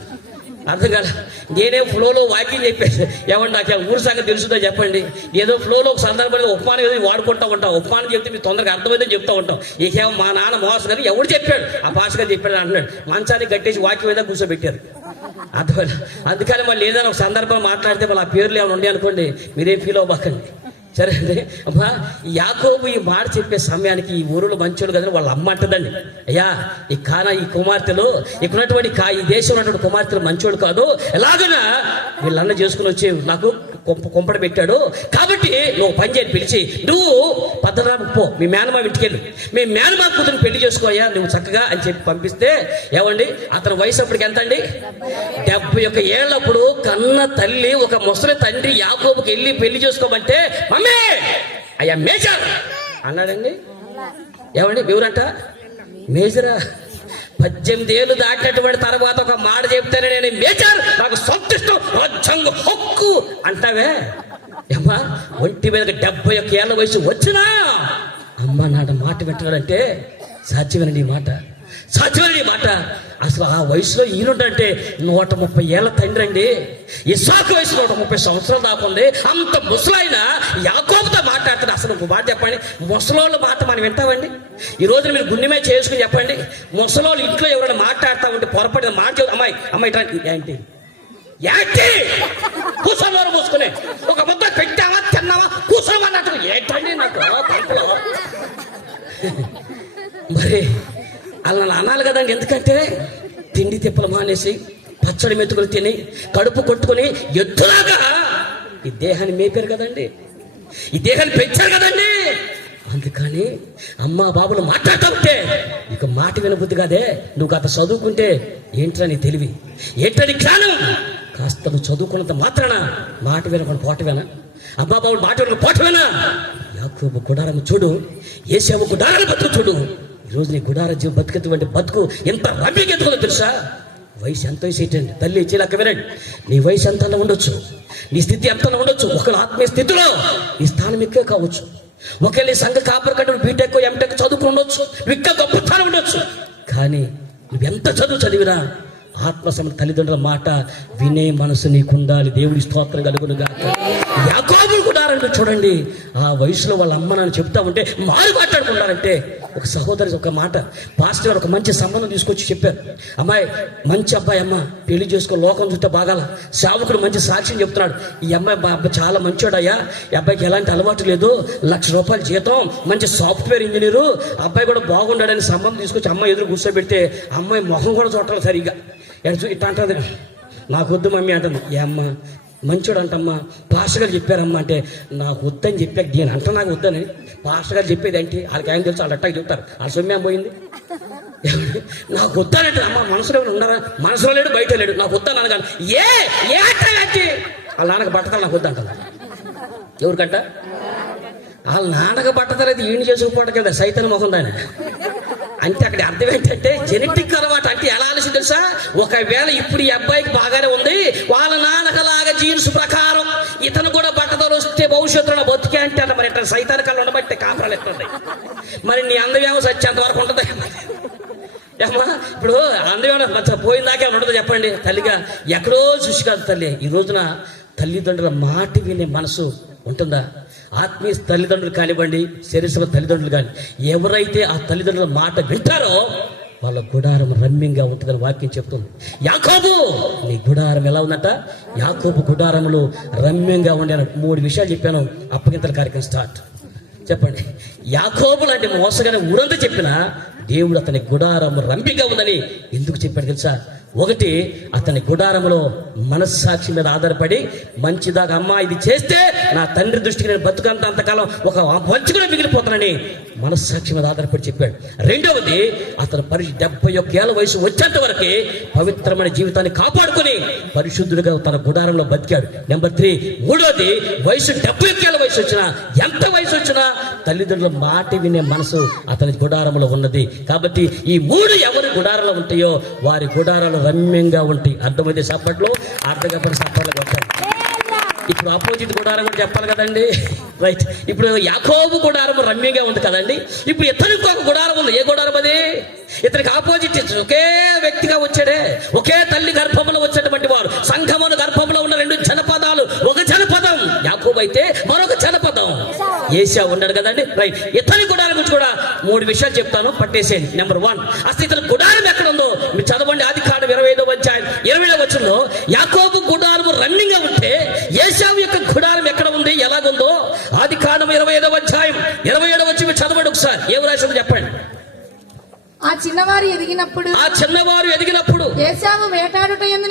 అర్థం కాదు. నేనే ఫ్లోలో వాకింగ్ చెప్పాను. ఏమన్నా నాకు ఊరు సంగతి తెలుసుదో చెప్పండి. ఏదో ఫ్లోలో ఒక సందర్భంగా ఉపమానం ఏదో వాడుకుంటూ ఉంటాం. ఉపమానం చెప్తే మీకు తొందరగా అర్థమైందని చెప్తూ ఉంటాం. ఇకేమో మా నాన్న మోసం గారు ఎవడు చెప్పాడు, ఆ భాష గారు చెప్పాడు అంటున్నాడు. మంచానికి కట్టేసి వాక్యం మీద కూర్చోబెట్టారు. అర్థమైనా. అందుకని మళ్ళీ ఏదైనా ఒక సందర్భం మాట్లాడితే మళ్ళీ ఆ పేర్లు ఏమైనా ఉండే అనుకోండి, మీరేం ఫీల్ అవ్వకండి. సరే అండి. అమ్మా, యాకోబు ఈ మాట చెప్పే సమయానికి ఈ ఊరిలో మంచోళ్ళు కదని వాళ్ళ అమ్మ అంటదండి, అయ్యా ఈ కుమార్తెలు ఇక్కడ ఉన్నటువంటి ఈ దేశంలో ఉన్నటువంటి కుమార్తెలు మంచోళ్ళు కాదు, ఎలాగైనా వీళ్ళన్న చేసుకుని వచ్చి నాకు కొంపడ పెట్టాడు, కాబట్టి నువ్వు పని చేయని పిలిచి నువ్వు పద్దరాకు పో, మీ మేనమా ఇంటికెళ్ళు, మీ మేనమా కూతురు పెళ్లి చేసుకోయా నువ్వు చక్కగా అని చెప్పి పంపిస్తే, ఏమండి అతని వయసు అప్పటికి ఎంత అండి? 71 ఏళ్ళప్పుడు కన్న తల్లి ఒక ముసలి తండ్రి యాకోబుకి వెళ్ళి పెళ్లి చేసుకోమంటే, మమ్మీ అయ్యా మేజర్ అన్నాడండి. ఏమండి ఎవరంట? మేజరా? 18 ఏళ్ళు దాటినటువంటి తర్వాత ఒక మాట చెప్తానే నేను మేజర్, నాకు సంతృష్టం, రాజ్యాంగ హక్కు అంటావే. అమ్మా ఒంటి మీద 71 ఏళ్ళ వయసు వచ్చినా అమ్మ నాన్న మాట వింటున్నాడంటే సాధ్యమేనండి ఈ మాట, సాధ్యమేనండి ఈ మాట. అసలు ఆ వయసులో ఈయనంటే 130 ఏళ్ళ తండ్రి అండి. ఇస్సాకు వయసు 130 సంవత్సరాలు దాకుంది. అంత ముసలాయన యాకోబుతో మాట్లాడుతుంది. అసలు ఒక మాట చెప్పండి, ముసలోళ్ళ మాట మనం వింటామండి? ఈ రోజున మీరు గుండె మీద చేసుకుని చెప్పండి, ముసలోళ్ళు ఇంట్లో ఎవరైనా మాట్లాడుతూ ఉంటే పొరపడిన మాట అమ్మాయి ఏంటి ఏంటి కూర్చోవారు మూసుకునే ఒక ముద్ద పెట్టావా తిన్నావా కూర్చోమన్నట్టు ఏంటండి నాకు కడుపులో. మరి అలా అనాలి కదండి. ఎందుకంటే తిండి తిప్పలు మానేసి పచ్చడి మెతుకులు తిని కడుపు కొట్టుకుని ఎద్దులాగా ఈ దేహాన్ని మేపారు కదండి, ఈ దేహాన్ని పెంచారు కదండి. అందుకని అమ్మా బాబులు మాట్లాడుతూ ఉంటే ఇక మాట వినబుద్ధి కాదే. నువ్వు గత చదువుకుంటే ఏంట్రా నీ తెలివి, ఏంట్రా నీ జ్ఞానం? కాస్త నువ్వు చదువుకున్నంత మాత్రాన మాట వినకుండా పోటవేనా? అమ్మా బాబులు మాట వినకుండా పోటవేనా? యాకోబు గుడారం చూడు, ఏశావు గుడారాలు బతుకు చూడు. ఈరోజు నీ గుడార జీవం బతికేటువంటి బతుకు ఎంత రమ్యకెత్తుకుందో తెలుసా? వయసు ఎంత వయసు ఏంటండి? తల్లి ఇచ్చేలాక వినండి, నీ వయసు ఎంత ఉండొచ్చు, నీ స్థితి ఎంత ఉండొచ్చు, ఒకళ్ళ ఆత్మీయ స్థితిలో ఈ స్థానం ఎక్కువ కావచ్చు. ఒకవేళ నీ సంఘ కాపుర కట్టు బీటెక్ ఎంటెక్ చదువుకుని ఉండొచ్చు, నువ్వు ఇంకా గొప్ప స్థానం ఉండొచ్చు. కానీ నువ్వెంత చదివినా ఆత్మ తల్లిదండ్రుల మాట వినే మనసు నీకుండాలి. దేవుడి స్తోత్రం కలుగునుగా. యాకోబు గుడారంటే చూడండి, ఆ వయసులో వాళ్ళ అమ్మ నాన్న చెప్తా ఉంటే మారు మాట్లాడుకుంటారంటే, ఒక సహోదరి ఒక మాట పాస్టర్ గారు ఒక మంచి సంబంధం తీసుకొచ్చి చెప్పారు. అమ్మాయి మంచి అబ్బాయి, అమ్మ పెళ్లి చేసుకో, లోకం చూస్తే బాగాల. సేవకుడు మంచి సాక్ష్యం చెప్తున్నాడు, ఈ అమ్మాయి మా అబ్బాయి చాలా మంచోడయ్యా, ఈ అబ్బాయికి ఎలాంటి అలవాటు లేదు, ₹1,00,000 జీతం, మంచి సాఫ్ట్వేర్ ఇంజనీరు, అబ్బాయి కూడా బాగుండాడని సంబంధం తీసుకొచ్చి అమ్మాయి ఎదురు కూర్చోబెడితే అమ్మాయి మొహం కూడా చూడాలి సరిగా. ఇట్లా అంటుంది, నాకు వద్దు మమ్మీ అంటుంది. ఏ అమ్మ మంచోడు అంటమ్మా, పాస్టర్ గారు చెప్పారమ్మా అంటే, నాకు వద్దని చెప్పాక నేను అంట నాకు వద్దని. పాస్టర్ గారు చెప్పేది ఏంటి వాళ్ళకి ఆయన తెలుసు, వాళ్ళు అట్టాకి చెప్తారు, వాళ్ళ సొమ్మే పోయింది. నాకు వద్దానంటే అమ్మ మనసులో ఉన్నారా? మనసులో లేడు, బయట లేడు, నాకు వద్దాను అనగాను. ఏ అంటే వాళ్ళ నాన్నకు బట్టతలు నాకు వద్దంట. ఎవరికంట? వాళ్ళ నాన్నకు బట్టతలు అయితే ఈయన చేసుకుపోవడం కదా సైతాన్ని మొహం దాని. అంటే అక్కడ అర్థం ఏంటంటే జెనెటిక్ అలవాటు. అంటే ఎలా ఆలోచన తెలుసా? ఒకవేళ ఇప్పుడు ఈ అబ్బాయికి బాగానే ఉంది, వాళ్ళ నాన్నకలాగా జీన్స్ ప్రకారం ఇతను కూడా బట్టతలు వస్తే భవిష్యత్తులో బతికే అంటే అన్న మరి ఇట్లా సైతాన్ని కళ్ళు ఉండబట్టే కాపురాలు ఎట్లుంటాయి. మరి నీ అందమేమో సత్యంత వరకు ఉంటుంది ఏమా? ఇప్పుడు అందమేమో పోయిన దాకా ఉండదు చెప్పండి. తల్లిగా ఎక్కడో చూసి కాదు తల్లి. ఈ రోజున తల్లిదండ్రుల మాట వినే మనసు ఉంటుందా? ఆత్మీయ తల్లిదండ్రులు కానివ్వండి, శరీర తల్లిదండ్రులు కానీ, ఎవరైతే ఆ తల్లిదండ్రుల మాట వింటారో వాళ్ళ గుడారం రమ్యంగా ఉంటుందని వాక్యం చెప్తుంది. యాకోబు నీ గుడారం ఎలా ఉందంట? యాకోబు గుడారంలో రమ్యంగా ఉండే 3 విషయాలు చెప్పాను. అప్పగింతల కార్యక్రమం స్టార్ట్. చెప్పండి. యాకోబు లాంటి మోసగానే ఊరంతా చెప్పినా దేవుడు అతని గుడారం రంపిగా ఉందని ఎందుకు చెప్పాడు తెలుసా? ఒకటి, అతని గుడారంలో మనస్సాక్షి మీద ఆధారపడి మంచిదాకా అమ్మ ఇది చేస్తే నా తండ్రి దృష్టికి నేను బతుకంత అంతకాలం ఒక వంచుకునే మిగిలిపోతానని మనస్సాక్షి మీద ఆధారపడి చెప్పాడు. రెండవది, అతను 71 ఏళ్ళ వయసు వచ్చేంత వరకు పవిత్రమైన జీవితాన్ని కాపాడుకుని పరిశుద్ధుడిగా తన గుడారంలో బతికాడు. నెంబర్ 3, మూడోది, వయసు 71 ఏళ్ళ వయసు వచ్చినా, ఎంత వయసు వచ్చినా తల్లిదండ్రుల మాట వినే మనసు అతని గుడారంలో ఉన్నది. కాబట్టి ఈ 3 ఎవరి గుడారంలో ఉంటాయో వారి గుడారాలు రమ్యంగా ఉంటాయి. అర్థమైతే సప్పట్లో, అర్థమైతే సప్పట్లో కొట్టాలి. ఇప్పుడు ఆపోజిట్ గుడారం కూడా చెప్పాలి కదండి, రైట్? ఇప్పుడు యాకోబు గుడారం రమ్యంగా ఉంది కదండి. ఇప్పుడు ఇతనికి ఒక గుడారం ఉంది. ఏ గుడారం అది? ఇతనికి ఆపోజిట్ ఒకే వ్యక్తిగా వచ్చాడే, ఒకే తల్లి గర్భంలో వచ్చేటువంటి వాడు. అయితే మరొక జనపదం ఏశావు ఉన్నాడు కదండి. రైట్, ఇతని గుడారం గురించి కూడా 3 విషయాలు చెప్తాను, పట్టేసేయండి. నెంబర్ 1, అసలు ఇతని గుడారం ఎక్కడ ఉందో మీరు చదవండి. ఆదికాండం 25వ అధ్యాయం 20వ వచనంలో యాకోబు గుడారం రన్నింగ్ గా ఉంటే ఏశావు యొక్క గుడారం ఎక్కడ ఉంది, ఎలాగుందో ఆదికాండం 25వ అధ్యాయం 27వ వచనం చదవండి ఒకసారి. ఏం రాసిందో చెప్పండి. ఆ చిన్నవారు ఎదిగినప్పుడు ఏశావు వేటాడుట యందు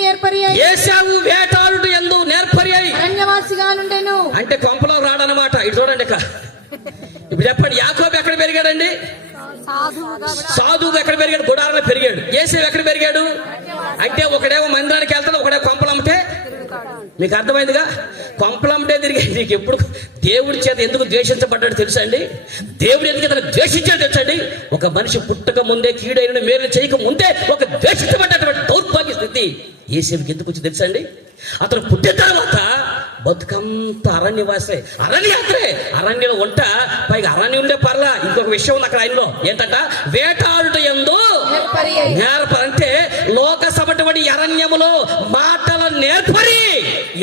నేర్పరి అయి అరణ్యవాసిగా నుండెను. అంటే కొంపలో రాడనమాట. ఇది చూడండి ఇక్కడ. ఇప్పుడు చెప్పండి, యాకోబు ఎక్కడ పెరిగాడండి? సాధువు ఎక్కడ పెరిగాడు? గుడారంలో పెరిగాడు. ఏశావు ఎక్కడ పెరిగాడు అంటే ఒకడేమో మందిరానికి వెళ్తాడు, ఒకడే కొంపలమ్మటే. మీకు అర్థమైందిగా? కొంపలమ్మటే తిరిగి నీకు ఎప్పుడు దేవుడి చేత ఎందుకు ద్వేషించబడ్డాడు తెలుసా అండి? దేవుడు ఎందుకు ఇతను ద్వేషించాడు తెలుసండి? ఒక మనిషి పుట్టక ముందే కీడైన మేలు చేయక ముందే ఒక ద్వేషించబడ్డటువంటి దౌర్భాగ్య స్థితి ఏసేపుకి ఎందుకు వచ్చి తెలుసా అండి? అతను పుట్టిన తర్వాత బతుకంత అరణ్యవాసే, అరణ్యాత్రే, అరణ్యంలో వంట, పైగా అరణ్యంలో పర్లా. ఇంకొక విషయం ఉంది అక్కడ ఆయనలో, ఏంటంట? వేటాడుట యందు నేర్పరంటే లోక సభటువంటి అరణ్యములో మాటల నేర్పరి.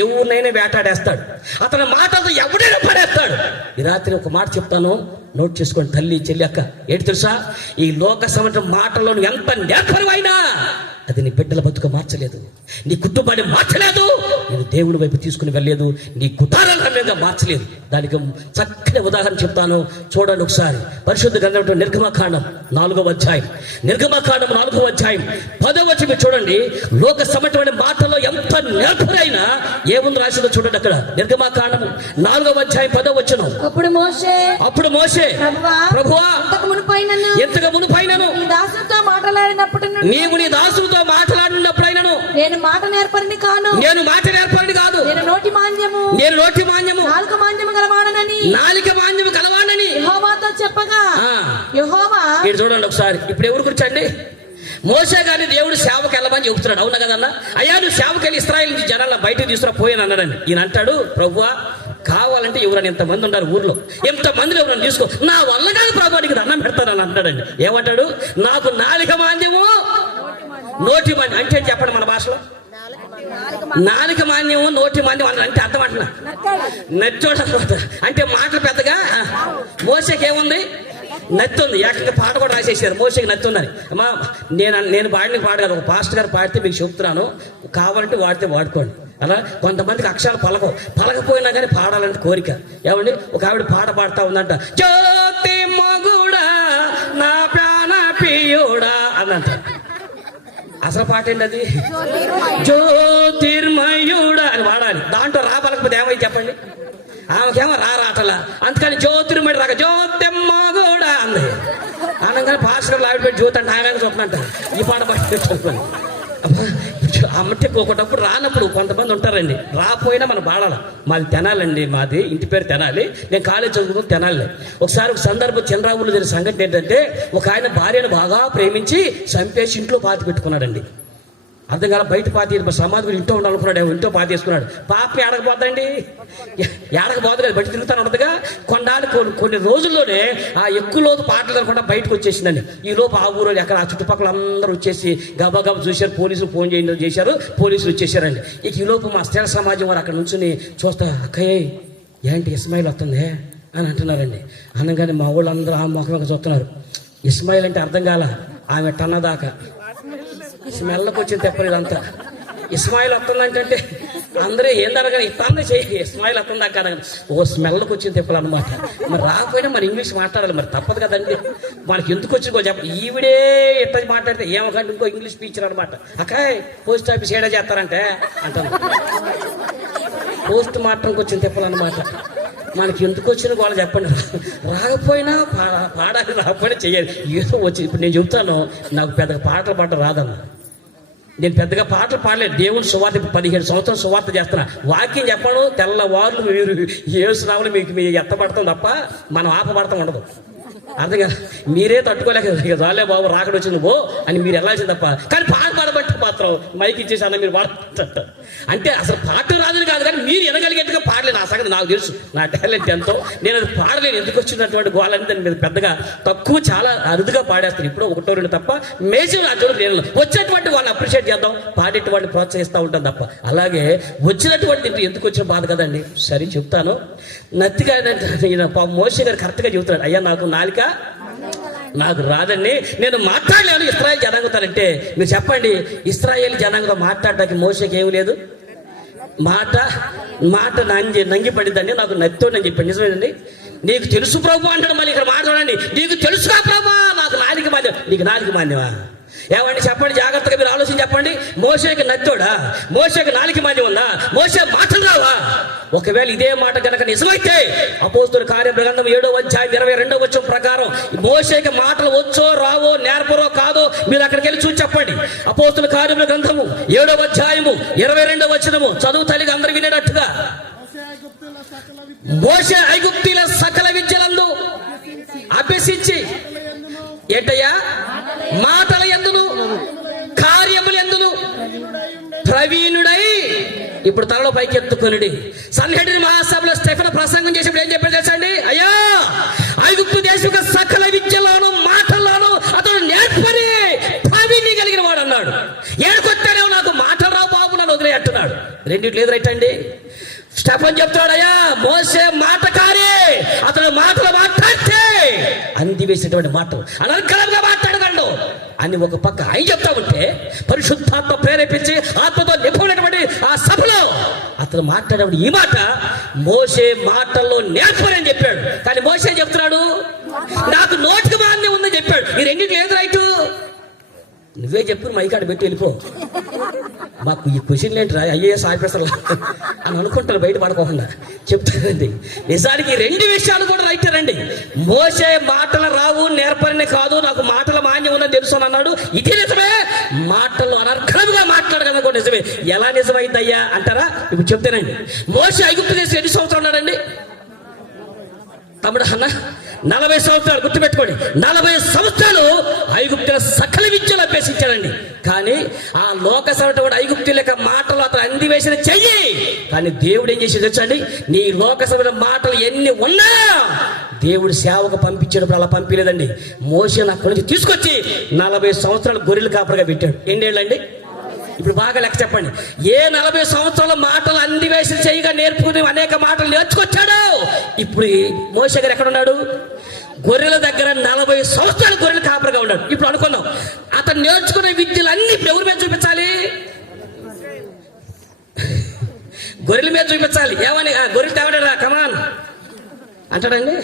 ఎవరినైనా వేటాడేస్తాడు, అతని మాటలు ఎవడైనా పడేస్తాడు. ఈ రాత్రి ఒక మాట చెప్తాను, నోట్ చేసుకోండి తల్లి, చెల్లి, అక్క. ఏంటి తెలుసా? ఈ లోక సభ మాటల్లో ఎంత నేర్పరివైనా అది నీ బిడ్డల బతుకు మార్చలేదు, నీ కుటుంబాన్ని మార్చలేదు, నేను దేవుడి వైపు తీసుకుని వెళ్ళలేదు, నీ కుటారంగా మార్చలేదు. దానికి చక్కని ఉదాహరణ చెప్తాను, చూడండి ఒకసారి. పరిశుద్ధ గ్రంథం నిర్గమకాండం 4వ అధ్యాయం 4వ అధ్యాయం 10వ వచనం చూడండి. లోక సమటువంటి మాటల్లో ఎంత నేర్పరైనా ఏముంది రాసిందో చూడండి అక్కడ. నిర్గమకాండం 4వ అధ్యాయం 10వ వచనం. అప్పుడు మోషే ప్రభువా ఎంతగా మునుపైనను నీవు నీ దాసుతో మాట్లాడినప్పుడైనను నేను మాట నేర్పరిని కాదు, నేను నోటి మాంద్యము నాలుక మాంద్యము గలవాడనని యెహోవాతో చెప్పగా యెహోవా. ఇది చూడండి ఒకసారి. ఇప్పుడు ఎవరు కూర్చోండి? మోసే గారిని దేవుడు సేవకు వెళ్ళమని చెబుతున్నాడు, అవునా కదన్నా? అయ్యా నువ్వు సేవకి వెళ్ళి ఇశ్రాయేలు నుంచి జనాలను బయటకు తీసుకురా పోయాను అన్నాడండి. ఈయన అంటాడు, ప్రభువా కావాలంటే ఎవరైనా ఎంతమంది ఉన్నారు ఊర్లో, ఎంతమందిని ఎవరైనా తీసుకో, నా వల్ల కాదు ప్రభు, నీకు దండం పెడతానని అంటాడండి. ఏమంటాడు? నాకు నాలుక మాంద్యము నోటి మాంద్యం అంటే చెప్పండి మన భాషలో. నాలుక మాంద్యము నోటి మాంద్యం అంటే అర్థం అంటున్నా నచ్చోడు అనమాట. అంటే మాటలు పెద్దగా. మోసేకి ఏముంది? నత్తి ఉంది. ఏకంగా పాట కూడా రాసేసారు, మోసేకి నత్తి ఉందని. అమ్మా నేను పాడగలను, ఒక పాస్టర్ గారు పాడితే మీకు చెప్తున్నాను, కావాలంటే వాడితే వాడుకోండి. అలా కొంతమందికి అక్షరాలు పలకపోయినా కానీ పాడాలంటే కోరిక. ఏమండి, ఒక ఆవిడ పాట పాడుతూ ఉందంట, జ్యోతి మగుడా నా ప్రాణ ప్రియుడా అన్నంట. అసలు పాట ఏంటి అది? జ్యోతిర్మయుడా అని వాడాలి. దాంట్లో పలకపోతే ఏమైంది చెప్పండి? ఆమెకేమో రాటలా, అందుకని జ్యోతిర్మయుడు రాక జ్యోతిమ్మ కూడా అంది. అనగానే పాస్టర్ ఆవిడ పెట్టి జ్యోతి అంటే ఆమె చూపనంట. ఈ పాట పట్టి అమ్మటే ఒకటప్పుడు రానప్పుడు కొంతమంది ఉంటారండి, రాపోయినా మనం పాడాల. మాది తెనాలండి, మాది ఇంటి పేరు తెనాలి, నేను కాలేజ్ చదువుకుని తెనాలి. ఒకసారి ఒక సందర్భం చంద్రావులో జరిగిన సంఘటన ఏంటంటే, ఒక ఆయన భార్యను బాగా ప్రేమించి చంపేసి ఇంట్లో పాతి పెట్టుకున్నాడండి. అర్థం కాల, బయట పాతి సమాధి ఇంట్లో ఉండాలనుకున్నాడు, ఇంట్లో పాతి వేసుకున్నాడు. పాపని ఏడకపోద్దండి, ఏడకపోదు కదా, బయట తిరుగుతాను ఉండదుగా. కొన్ని రోజుల్లోనే ఆ ఎక్కువ లోతు పాటలు అనుకుంటా బయటకు వచ్చేసిందండి. ఈ లోపు ఆ ఊరు ఎక్కడ ఆ చుట్టుపక్కల అందరూ వచ్చేసి గబా చూశారు, పోలీసులు ఫోన్ చేశారు, పోలీసులు వచ్చేసారండి. ఇక ఈ లోపు మా స్త్రీల సమాజం వారు అక్కడ నుంచి చూస్తా, అక్కయ్య ఏంటి ఇస్మాయిల్ వస్తుంది అని అంటున్నారండి. అనగానే మా వాళ్ళందరూ ఆ ముఖం చూస్తున్నారు. ఇస్మాయిల్ అంటే అర్థం కాల, ఆమె టన్నదాకా స్మెల్కి వచ్చింది తెప్పలేదు అంతా. ఇస్మాయిల్ వస్తుందంటే అందరూ ఏందనగా ఇస్తాను చెయ్యి, ఇస్మాయిల్ వస్తుందా కదా, ఓ స్మెల్కి వచ్చింది తెప్పలన్నమాట. మరి రాకపోయినా మరి ఇంగ్లీష్ మాట్లాడాలి, మరి తప్పదు కదండి. మనకి ఎందుకు వచ్చిందో చెప్ప, ఈవిడే ఎట్లా మాట్లాడితే ఏమకంటే ఇంకో ఇంగ్లీష్ టీచర్ అనమాట. అక్కాయ్ పోస్ట్ ఆఫీస్ ఏడా చేస్తారంటే అంటాను, పోస్ట్ మార్టంకి వచ్చింది తెప్పలన్నమాట. మనకి ఎందుకు వచ్చిన వాళ్ళు చెప్పండి. రాకపోయినా పాడాలి, రాకపోయినా చెయ్యాలి, ఏదో వచ్చి. ఇప్పుడు నేను చెబుతాను, నాకు పెద్దగా పాటలు పాడడం రాదన్న, నేను పెద్దగా పాటలు పాడలేదు. దేవుని సువార్త 15 సంవత్సరాలు సువార్త చేస్తున్నా. వాక్యం చెప్పడం తెల్లవారులు మీరు ఏసునామలు మీకు మీ ఎత్తపడతాం తప్ప మనం ఆపబడతాం ఉండదు. అర్థం కదా, మీరే తట్టుకోలేక ఇక చాలే బాబు రాకడ వచ్చింది బో అని మీరు వెళ్ళాల్సింది తప్ప. కానీ పాట పాడబట్టి మాత్రం మైక్ ఇచ్చేసి అన్న మీరు పాడుతుంటారు. అంటే అసలు పాట రాదని కాదు, కానీ మీరు వినగలిగేట్టుగా పాడలేను. ఆ సంగతి నాకు తెలుసు, నా టాలెంట్ ఎంతో. నేను అది పాడలేను. ఎందుకు వచ్చినటువంటి గోళని దాన్ని మీద పెద్దగా తక్కువ, చాలా అరుదుగా పాడేస్తాను. ఇప్పుడు ఒకటో రెండు తప్ప మేజర్ నా జోడు నేను వచ్చేటువంటి వాళ్ళని అప్రిషియేట్ చేద్దాం, పాడేటువంటి ప్రోత్సహిస్తూ ఉంటాం తప్ప. అలాగే వచ్చినటువంటి ఎందుకు వచ్చిన బాధ కదండి. సరే చెప్తాను. నత్తిగా మోషే గారు కరెక్ట్గా చెబుతున్నాడు, అయ్యా నాకు రాదండి, నేను మాట్లాడలేను ఇశ్రాయేల్ జనాంగతానంటే. మీరు చెప్పండి, ఇశ్రాయేల్ జనాంగంతో మాట్లాడడానికి మోషేకి ఏమి లేదు. మాట నంగి పడిద్దండి, నాకు నత్తోడని చెప్పండి. నిజమేనండి. నీకు తెలుసు ప్రభు అంటాడు. మళ్ళీ ఇక్కడ మాట్లాడండి, నీకు తెలుసుగా ప్రభా, నాకు నాలుక మాన్యం. నీకు నాలుక మాన్యమా? ఏమండి చెప్పండి, జాగ్రత్తగా మీరు ఆలోచించి చెప్పండి. మోషేకి నత్తోడా? మోషేకి నాలుక మాన్యం ఉందా? మోషే మాటలు రావా? ఒకవేళ ఇదే మాట కనుక నిజమైతే అపోస్తుల కార్యగ్రంథం 7వ అధ్యాయం 22వ వచనం ప్రకారం మోషేకి మాటలు వచ్చో రావో, నేర్పరో కాదో మీరు అక్కడికి వెళ్ళి చూసి చెప్పండి. అపోస్తుల కార్యగ్రంథము 7వ అధ్యాయము 22వ వచనము చదువు తల్లిగా అందరూ వినేటట్టుగా. మోషే ఐగుప్తీల సకల విద్యలందు అభ్యసించి ఏంటయ్యా? మాటల యందును కార్యముల యందును ప్రవీణుడై. ఇప్పుడు తలలో పైకి ఎత్తుకొనిడి. సన్హెడ్రిన్ మహాసభలో స్టెఫెన్ ప్రసంగం చేసినప్పుడు ఏం చెప్పాడు తెలుసా అండి? అయ్యా, ఐగుప్తు దేశం సకల విద్యలోను మాటల్లోనూ అతడు నేర్పరి ప్రవీణ్యం కలిగిన వాడు అన్నాడు. ఏడుకొచ్చాడేమో నాకు మాటలు రావు బాబు, నన్ను వదిలే అంటున్నాడు. రెండిట్లు లేదు రైట్ అండి. స్టెఫెన్ చెప్తాడు, అయ్యా మోషే మాటకారి, అతడు మాటలు మాట్లాడితే అంది వేసినటువంటి మాటలు అనర్గళంగా మాట్లాడగలడు అని ఒక పక్క ఆయన చెప్తా ఉంటే, పరిశుద్ధాత్మ ప్రేరేపించి ఆత్మతో నింపబడినటువంటి ఆ సభలో అతను మాట్లాడేవాడు ఈ మాట మోషే మాటల్లో నేర్పరని చెప్పాడు. కానీ మోషే చెప్తున్నాడు, నాకు నోటికి మాన్యం ఉందని చెప్పాడు. ఈ రెండింటి లేదు రైటు. నువ్వే చెప్పు, మైకాడ పెట్టి వెళ్ళిపో. మాకు ఈ క్వశ్చన్లు ఏంటి రా, ఐఏఎస్ ఆఫీసర్ అని అనుకుంటారు బయట పడుకోకుండా. చెప్తానండి, నిజానికి రెండు విషయాలు కూడా రైటేనండి. మోషే మాటలు రావు, నేర్పరిని కాదు, నాకు మాటల మాన్యం ఉందని తెలుసు అని అన్నాడు. ఇది నిజమే. మాటలు అనర్ఘంగా మాట్లాడగలను కూడా నిజమే. ఎలా నిజమైందయ్యా అంటారా? ఇప్పుడు చెప్తానండి. మోషే ఐగుప్తు దేశం ఎన్ని సంవత్సరాలు ఉన్నాడండి తమ్ముడు అన్న? 40 సంవత్సరాలు. గుర్తుపెట్టుకోండి, 40 సంవత్సరాలు ఐగుప్తుల సకల విద్యలు అభ్యసించాడండి. కానీ ఆ లోక సభ ఐగుప్తుల యొక్క మాటలు అతను అందివేసిన చెయ్యి. కానీ దేవుడు ఏం చేసి తెచ్చండి, నీ లోక సభ మాటలు ఎన్ని ఉన్నా దేవుడు సేవకు పంపించినప్పుడు అలా పంపించలేదండి. మోషేను అక్కడి నుంచి తీసుకొచ్చి 40 సంవత్సరాలు గొర్రెలు కాపరిగా పెట్టాడు. ఎన్నేళ్ళండి? ఇప్పుడు బాగా లెక్క చెప్పండి. ఏ 40 సంవత్సరాల మాటలు అందివేసి చేయగా నేర్పుకుని అనేక మాటలు నేర్చుకొచ్చాడు. ఇప్పుడు మోషే గారు ఎక్కడున్నాడు? గొర్రెల దగ్గర 40 సంవత్సరాలు గొర్రెలు కాపరిగా ఉన్నాడు. ఇప్పుడు అనుకున్నాం, అతను నేర్చుకునే విద్యలు అన్ని ఇప్పుడు ఎవరి మీద చూపించాలి? గొర్రెల మీద చూపించాలి. ఏమని? గొర్రెలు తేవడా కమాన్ అంటాడండి.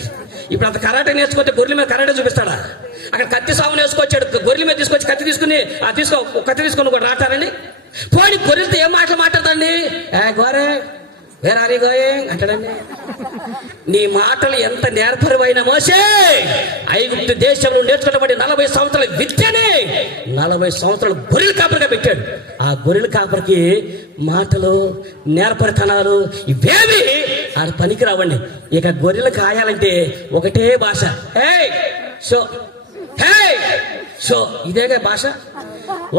ఇప్పుడు అంత కరాటే నేర్చుకుంటే గొర్రెల మీద కరాటే చూపిస్తాడా? అక్కడ కత్తి సాగు నేర్చుకొచ్చాడు, గొర్రెల మీద తీసుకొచ్చి కత్తి తీసుకుని కత్తి తీసుకొని కూడా రాటారండి. పోనీ గొర్రెలతో ఏం మాటలు మాట్లాడతాండి? గోరే వేర్ ఆర్ యు గోయింగ్ అంటాడండి. నీ మాటలు ఎంత నేర్పరివైన మోషే ఐగుప్తు దేశంలో నేర్చుకున్నటువంటి 40 సంవత్సరాల విద్యని 40 సంవత్సరాలు గొర్రెల కాపరిగా పెట్టాడు. ఆ గొర్రెల కాపరికి మాటలు నేర్పరితనాలు ఇవేవి ఆ పనికి రావండి. ఇక గొర్రెలు కాయాలంటే ఒకటే భాష, హే సో హే సో, ఇదేగా భాష.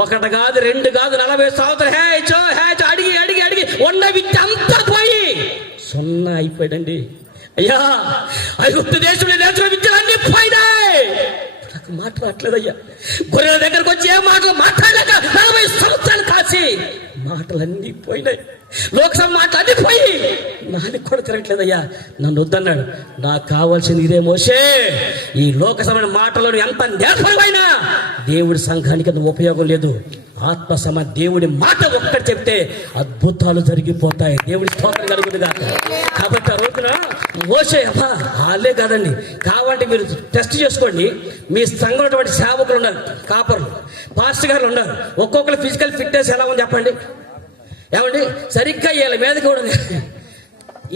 ఒకటి కాదు, రెండు కాదు, 40 సంవత్సరాలు హే చో హే చో అడిగి అడిగి అడిగి ఉన్న విద్య అంతా పోయి సున్నా అయిపోయాడండి. అయ్యా, ఐగుప్తు దేశంలో నేర్చుకున్న విద్యలు అన్ని పోయినాయి. నాకు మాట్లాడలేదయ్యా. గొర్రెల దగ్గరకు వచ్చి ఏ మాటలు మాట్లాడలేక 40 సంవత్సరాలు కాసి మాటలన్నీ పోయినాయి. లోకసభ మాటలు అన్ని పోయి నాలుగు కూడా తిరగట్లేదయ్యా. నన్ను వద్దన్నాడు. నాకు కావాల్సింది ఇదే మోషే. ఈ లోకసభ మాటలను ఎంత నేర్పరమైనా దేవుడి సంఘానికి అంత ఉపయోగం లేదు. ఆత్మ సమ దేవుడి మాట ఒక్కటి చెప్తే అద్భుతాలు జరిగిపోతాయి. దేవుడి స్తోత్రం కలుగుతుంది కాక. కాబట్టి ఆ రోజున మోషే వాళ్ళే కాదండి, కావాలంటే మీరు టెస్ట్ చేసుకోండి. మీ సంఘంలో సేవకులు ఉన్నారు, కాపర్లు, పాస్టర్ గారు ఉన్నారు. ఒక్కొక్కరు ఫిజికల్ ఫిట్నెస్ ఎలా ఉంది చెప్పండి. ఏమండి సరిగ్గా వీళ్ళ మీదకి కూడా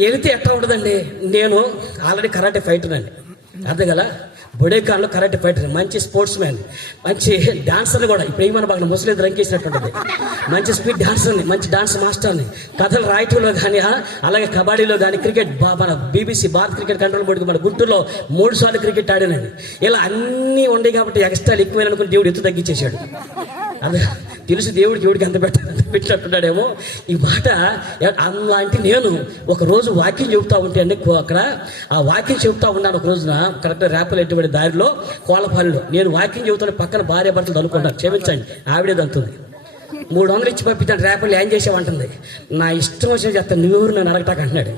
వెళితే ఎట్లా ఉంటుందండి? నేను ఆల్రెడీ కరాటే ఫైటర్ అండి, అర్థం కదా. బొడేకాన్లో కరాటే ఫైటర్, మంచి స్పోర్ట్స్ మ్యాన్, మంచి డాన్సర్ కూడా. ఇప్పుడు ఏమన్నా బాగా ముసలి రంకేసినట్టుంటుంది. మంచి స్పీడ్ డాన్సర్ని, మంచి డాన్స్ మాస్టర్ని, కథలు రాయటంలో కానీ, అలాగే కబడ్డీలో కానీ, క్రికెట్ మన BBC భారత క్రికెట్ కంట్రోల్ బోర్డుకి మన గుంటూరులో 3 సార్లు క్రికెట్ ఆడానండి. ఇలా అన్నీ ఉన్నాయి కాబట్టి ఎక్స్ట్రా ఎక్కువ అనుకుని దేవుడు ఎత్తు తగ్గించేశాడు. అది తెలుసు దేవుడికి ఎంత పెట్టినట్టున్నాడేమో. ఈ మాట అలాంటి నేను ఒకరోజు వాక్యం చెబుతా ఉంటే అండి, అక్కడ ఆ వాక్యం చెబుతా ఉన్నాను. ఒక రోజున కరెక్ట్గా రేపలు ఎటువంటి దారిలో కోలపల్లిలో నేను వాక్యం చెబుతాను, పక్కన భార్య భర్తలు అనుకుంటాను, క్షమించండి ఆవిడేది అంటుంది. 300 ఇచ్చి పంపించాను, రేపలు ఏం చేసామంటుంది. నా ఇష్టం వచ్చిన చేస్తాను, నువ్వెవరు నన్ను అడగటాక అంటున్నాడు.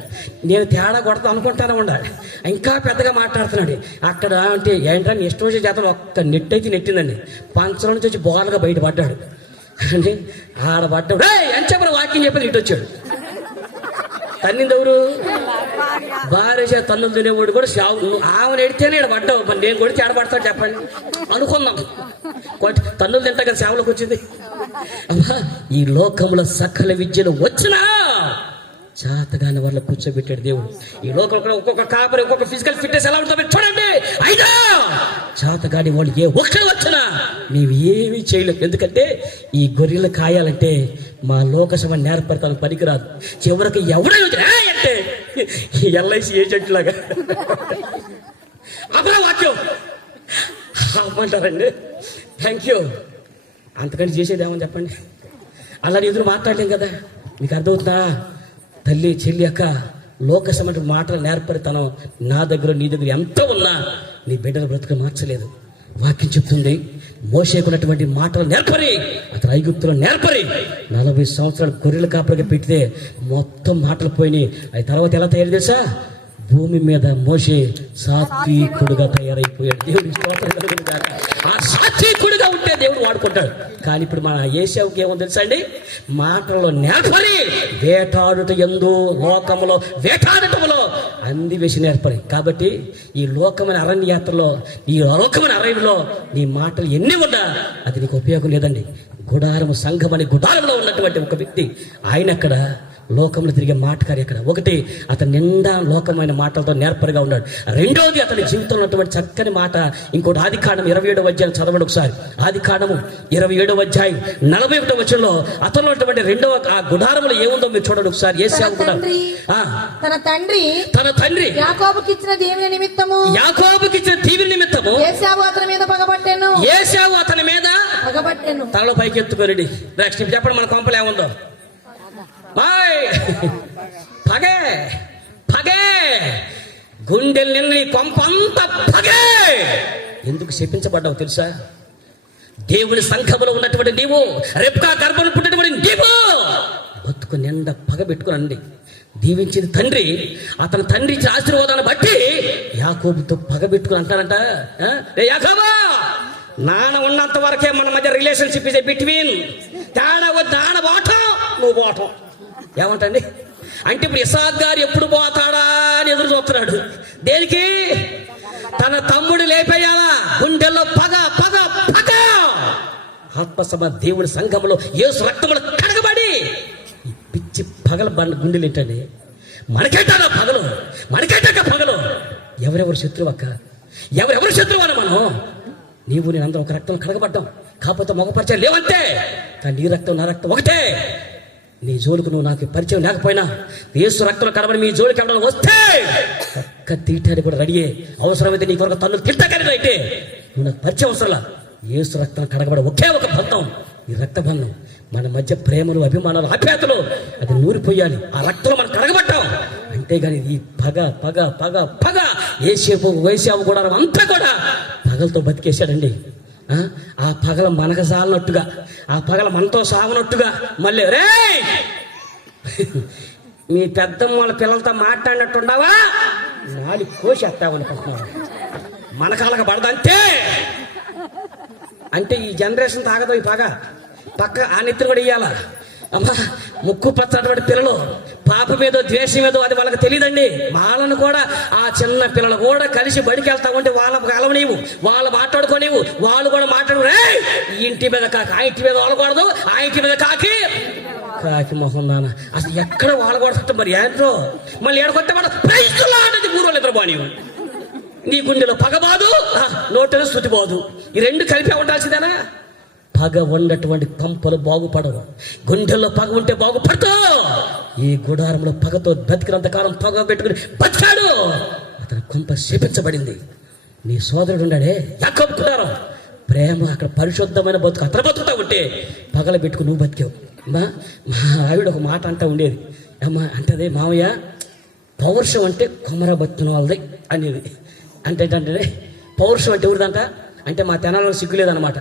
నేను తేడా కొడతా అనుకుంటానే ఉండాలి, ఇంకా పెద్దగా మాట్లాడుతున్నాడు. అక్కడ అంటే ఏంటంటే నీ ఇష్టం వచ్చిన చేస్తాను, ఒక్క నెట్ అయితే నెట్టిందండి. పంచలో నుంచి వచ్చి బోర్లుగా బయటపడ్డాడు అంటే ఆడబడ్డాడు. అని చెప్పిన వాక్యం చెప్పి ఇటు వచ్చాడు. తన్నింది ఎవరు? భార్య చేత తన్నులు తినేవాడు కూడా ఆమెను ఎడితేనే ఇక్కడ పడ్డావు, మరి నేను కొడితే ఆడబడతాడు చెప్పండి అనుకుందాం. తన్నులు తింటా కదా సేవలోకి వచ్చింది. అమ్మా, ఈ లోకంలో సకల విద్యలు వచ్చినా చేతగాని వాళ్ళ కూర్చోబెట్టాడు దేవుడు. ఈ లోకంలో ఒక్కొక్క కాపరి ఒక్కొక్క ఫిజికల్ ఫిట్నెస్ ఎలా ఉంటుందో చూడండి. అయినా చేతగాని వాళ్ళు ఏ ఒక్కరు వచ్చినా మేము ఏమీ చేయలేము. ఎందుకంటే ఈ గొర్రెలు కాయాలంటే మా లోకసభ నేర్పడతాను పనికిరాదు. చివరికి ఎవరైనా అంటే LIC ఏజెంట్ లాగా అప్పుడు వాక్యం అమ్మంటారండి. Thank you. అంతకంటే చేసేది ఏమని చెప్పండి. అలా ఎదురు మాట్లాడలేం కదా. మీకు అర్థమవుతుందా? తల్లి చెల్లి అక్క లోకసమైన మాటలు నేర్పరితనం నా దగ్గర నీ దగ్గర ఎంత ఉన్నా నీ బిడ్డల బ్రతుకు మార్చలేదు. వాక్యం చెప్తుంది, మోసేకున్నటువంటి మాటలు నేర్పరి అతను ఐగుప్తులో నేర్పరి 40 సంవత్సరాలు గొర్రెల కాపరిగా పెడితే మొత్తం మాటలు పోయినాయి. అది తర్వాత ఎలా తయారు తెలుసా? భూమి మీద మోషే సాత్వికుడుగా తయారైపోయాడు. దేవుడి స్తోత్రం కలుగును గాక. ఆ సాత్వికుడుగా ఉంటే దేవుడు వాడుకుంటాడు. కానీ ఇప్పుడు మన ఏశావుకి ఏమో తెలుసా అండి? మాటల్లో నేర్పరి, వేటాడుట యందు లోకములో వేటాడటంలో అంది వేసి నేర్పరి. కాబట్టి ఈ లోకమైన అరణ్యయాత్రలో, ఈ లోకమైన అరణ్యంలో నీ మాటలు ఎన్ని ఉన్నా అది నీకు ఉపయోగం లేదండి. గుడారము సంఘం అనే గుడారంలో ఉన్నటువంటి ఒక వ్యక్తి, ఆయన అక్కడ లోకంలో తిరిగే మాటకారి అక్కడ. ఒకటి, అతను నిండా లోకమైన మాటలతో నేర్పరిగా ఉన్నాడు. రెండోది, అతని జీవితంలో ఉన్నటువంటి చక్కని మాట. ఇంకోటి ఆదికాండం 27వ అధ్యాయం చదవండి ఒకసారి. ఆదికాండము 27వ అధ్యాయం 41వ వచనంలో అతను ఉన్నటువంటి రెండవ ఆ గుడారంలో ఏముందో మీరు చూడండి ఒకసారి. ఏశావు కూడా తన తండ్రి యాకోబుకి ఇచ్చిన దీవెన నిమిత్తము ఏశావు అతని మీద పగబట్టెను. తలలో పైకి ఎత్తుకోరండి. నెక్స్ట్ చెప్పండి మన కొంపలు ఏముందో. పగే పగే గుండెలు నిన్న కొంపంత పగే. ఎందుకు శపించబడ్డావు తెలుసా? దేవుని సంఘములో ఉన్నటువంటి నీవు, రెబ్కా గర్భంలో పుట్టినటువంటి నీవు బతుకు నిండా పగ పెట్టుకునండి. దీవించింది తండ్రి, అతని తండ్రి ఇచ్చిన ఆశీర్వాదాన్ని బట్టి యాకోబుతో పగ పెట్టుకుని అంటారంట, యాకోబు నాన్న ఉన్నంత వరకే మన మధ్య రిలేషన్షిప్ ఇస్ బిట్వీన్. తేడా వద్దు, నాన్న పోవటం నువ్వు పోవటం. ఏమంటండి అంటే ఇప్పుడు ఇసాక్ గారు ఎప్పుడు పోతాడా అని ఎదురు చూస్తున్నాడు. దేనికి? తన తమ్ముడు లేపేయాలా? గుండెల్లో పగ పగ పగ. ఆత్మసభ దేవుడి సంఘంలో యేసు రక్తములు కడగబడి ఈ పిచ్చి పగల గుండెలు ఏంటండి? మనకేటాగా పగలు, మనకేటాక పగలు. ఎవరెవరు శత్రువు అక్క? ఎవరెవరు శత్రువు అని మనం? నీవు నేను అందరం ఒక రక్తం కడగబడ్డాం. కాకపోతే మగపరిచయం లేవంతే. కానీ నీ రక్తం నా రక్తం ఒకటే. నీ జోలికి నువ్వు నాకు పరిచయం లేకపోయినా యేసు రక్తంలో కడబడి మీ జోలికి ఎవరైనా వస్తే ఒక్క తీయటానికి కూడా రెడీయే. అవసరమైతే నీ కొరకు తన్నులు తిట్టగలిగిన అయితే నువ్వు నాకు పరిచయం అవసరంలా. యేసు రక్తం కడగబడి ఒకే ఒక బంధం, ఈ రక్త బంధం. మన మధ్య ప్రేమలు, అభిమానాలు, ఆప్యాయతలు అది నూరిపోయాలి. ఆ రక్తంలో మనం కడగబట్టాం. అంతేగాని ఈ పగ పగ పగ పగ వేసావు కూడా అంతా కూడా పగలతో బతికేశాడండి. ఆ పగల మనకు సాలనట్టుగా, ఆ పగల మనతో సావనట్టుగా మళ్ళీ రే మీ పెద్దమ్మ వాళ్ళ పిల్లలతో మాట్లాడినట్టుండవా నాలి కోసేస్తావనుకుంటున్నావు. మన కాళ్ళకి పడదంతే. అంటే ఈ జనరేషన్ తాగదు ఈ పగ. పక్క ఆ నెత్తిని కూడా ఇయ్యాల. అమ్మా, ముక్కు పచ్చటువంటి పిల్లలు పాప మీదో ద్వేషం మీదో అది వాళ్ళకి తెలియదండి. వాళ్ళను కూడా ఆ చిన్న పిల్లలు కూడా కలిసి బడికి వెళ్తా ఉంటే వాళ్ళకు కలవనివ్వు, వాళ్ళు మాట్లాడుకోనివ్వు, వాళ్ళు కూడా మాట్లాడు. ఈ ఇంటి మీద కాకి, ఆ ఇంటి మీద వాళ్ళకూడదు, ఆ ఇంటి మీద కాకి కాకి మొహం నాన్న. అసలు ఎక్కడ వాళ్ళకూడదు మరి ఏంటో. మళ్ళీ ఏడకొస్తే మన ప్రైస్తులా అనేది ఊరు వాళ్ళు ఇద్దరు బాని నీ గుండెలో పగబాదు, నోటలో శృతిబాదు. ఈ రెండు కలిపి ఉండాల్సిందేనా? పగ ఉన్నటువంటి కంపలు బాగుపడవు. గుండెల్లో పగ ఉంటే బాగుపడతావు. ఈ గుడారంలో పగతో బతికినంత కాలం పగ పెట్టుకుని బతికాడు, అతని కొంప శపించబడింది. నీ సోదరుడు ఉన్నాడే యాకోబు గుడారం, ప్రేమ అక్కడ పరిశుద్ధమైన బతుకు అతను బతుకుతా ఉంటే పగల పెట్టుకుని నువ్వు బతికావు. మా ఆవిడ ఒక మాట అంటూ ఉండేది, అమ్మా అంటదే, మామయ్య పౌరుషం అంటే కొమర బతుకున్న వాళ్ళది అనేది. అంటే ఏంటంటే పౌరుషం అంటే ఎవరిదంట అంటే మా తెనాలలో సిగ్గు లేదన్నమాట.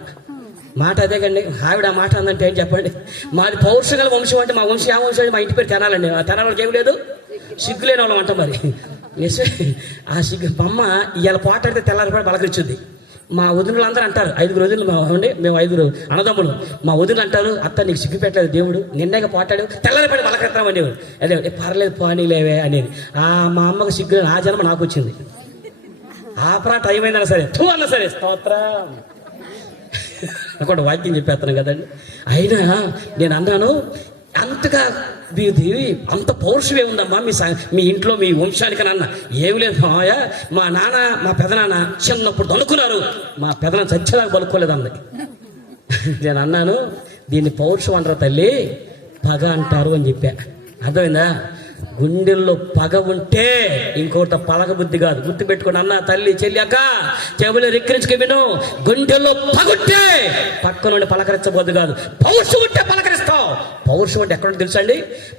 మాట అదే కండి. ఆవిడ ఆ మాట అందంటే ఏం చెప్పండి? మాది పౌరుషం గల వంశం అంటే మా వంశం, ఆ వంశం అంటే మా ఇంటి పేరు తెనాలండి. ఆ తెనాలకి ఏమి లేదు, సిగ్గు లేని వాళ్ళం అంటాం. మరి ఆ సిగ్గు అమ్మ ఇవాళ పోటాడితే తెల్లారిపడి పలకరించుద్ది. మా వదినలు అందరూ అంటారు, 5 రోజులు మేము 5 అన్నదమ్ములు, మా వదినలు అంటారు, అత్త నీకు సిగ్గు పెట్టలేదు దేవుడు, నిన్నగా పోటాడు తెల్లారిపడి పలకరిస్తామని. అదే పర్లేదు పోనీలేవే అనేది. మా అమ్మకు సిగ్గు ఆ జన్మ నాకు వచ్చింది. ఆపరా టైం అయిందన్నా సరే తూ అన్నా సరే స్తోత్రం అనుకోండి, వాక్యం చెప్పేస్తున్నాం కదండి. అయినా నేను అన్నాను, అంతగా మీది అంత పౌరుషమే ఉందమ్మా మీ ఇంట్లో మీ వంశానికి. నాన్న ఏమి లేదు మావయ్య, మా నాన్న మా పెదనాన్న చిన్నప్పుడు దొనుకున్నారు, మా పెదనాన్న చచ్చేదాకా బలుక్కోలేదు అంది. నేను అన్నాను, దీన్ని పౌరుషం అంటారు తల్లి, పగ అంటారు అని చెప్పా. అర్థమైందా? గుండెల్లో పగ ఉంటే ఇంకోట పలక బుద్ధి కాదు. గుర్తు పెట్టుకుని అన్న తల్లి చెల్లి అక్క చెవులు రెక్కిరించుకు విను, గుండెల్లో పగుంటే పక్క నుండి పలకరించబోద్దు కాదు, పౌరుషం ఉంటే పలకరిస్తావు. పౌరుషం అంటే ఎక్కడ తెలుసా అండి?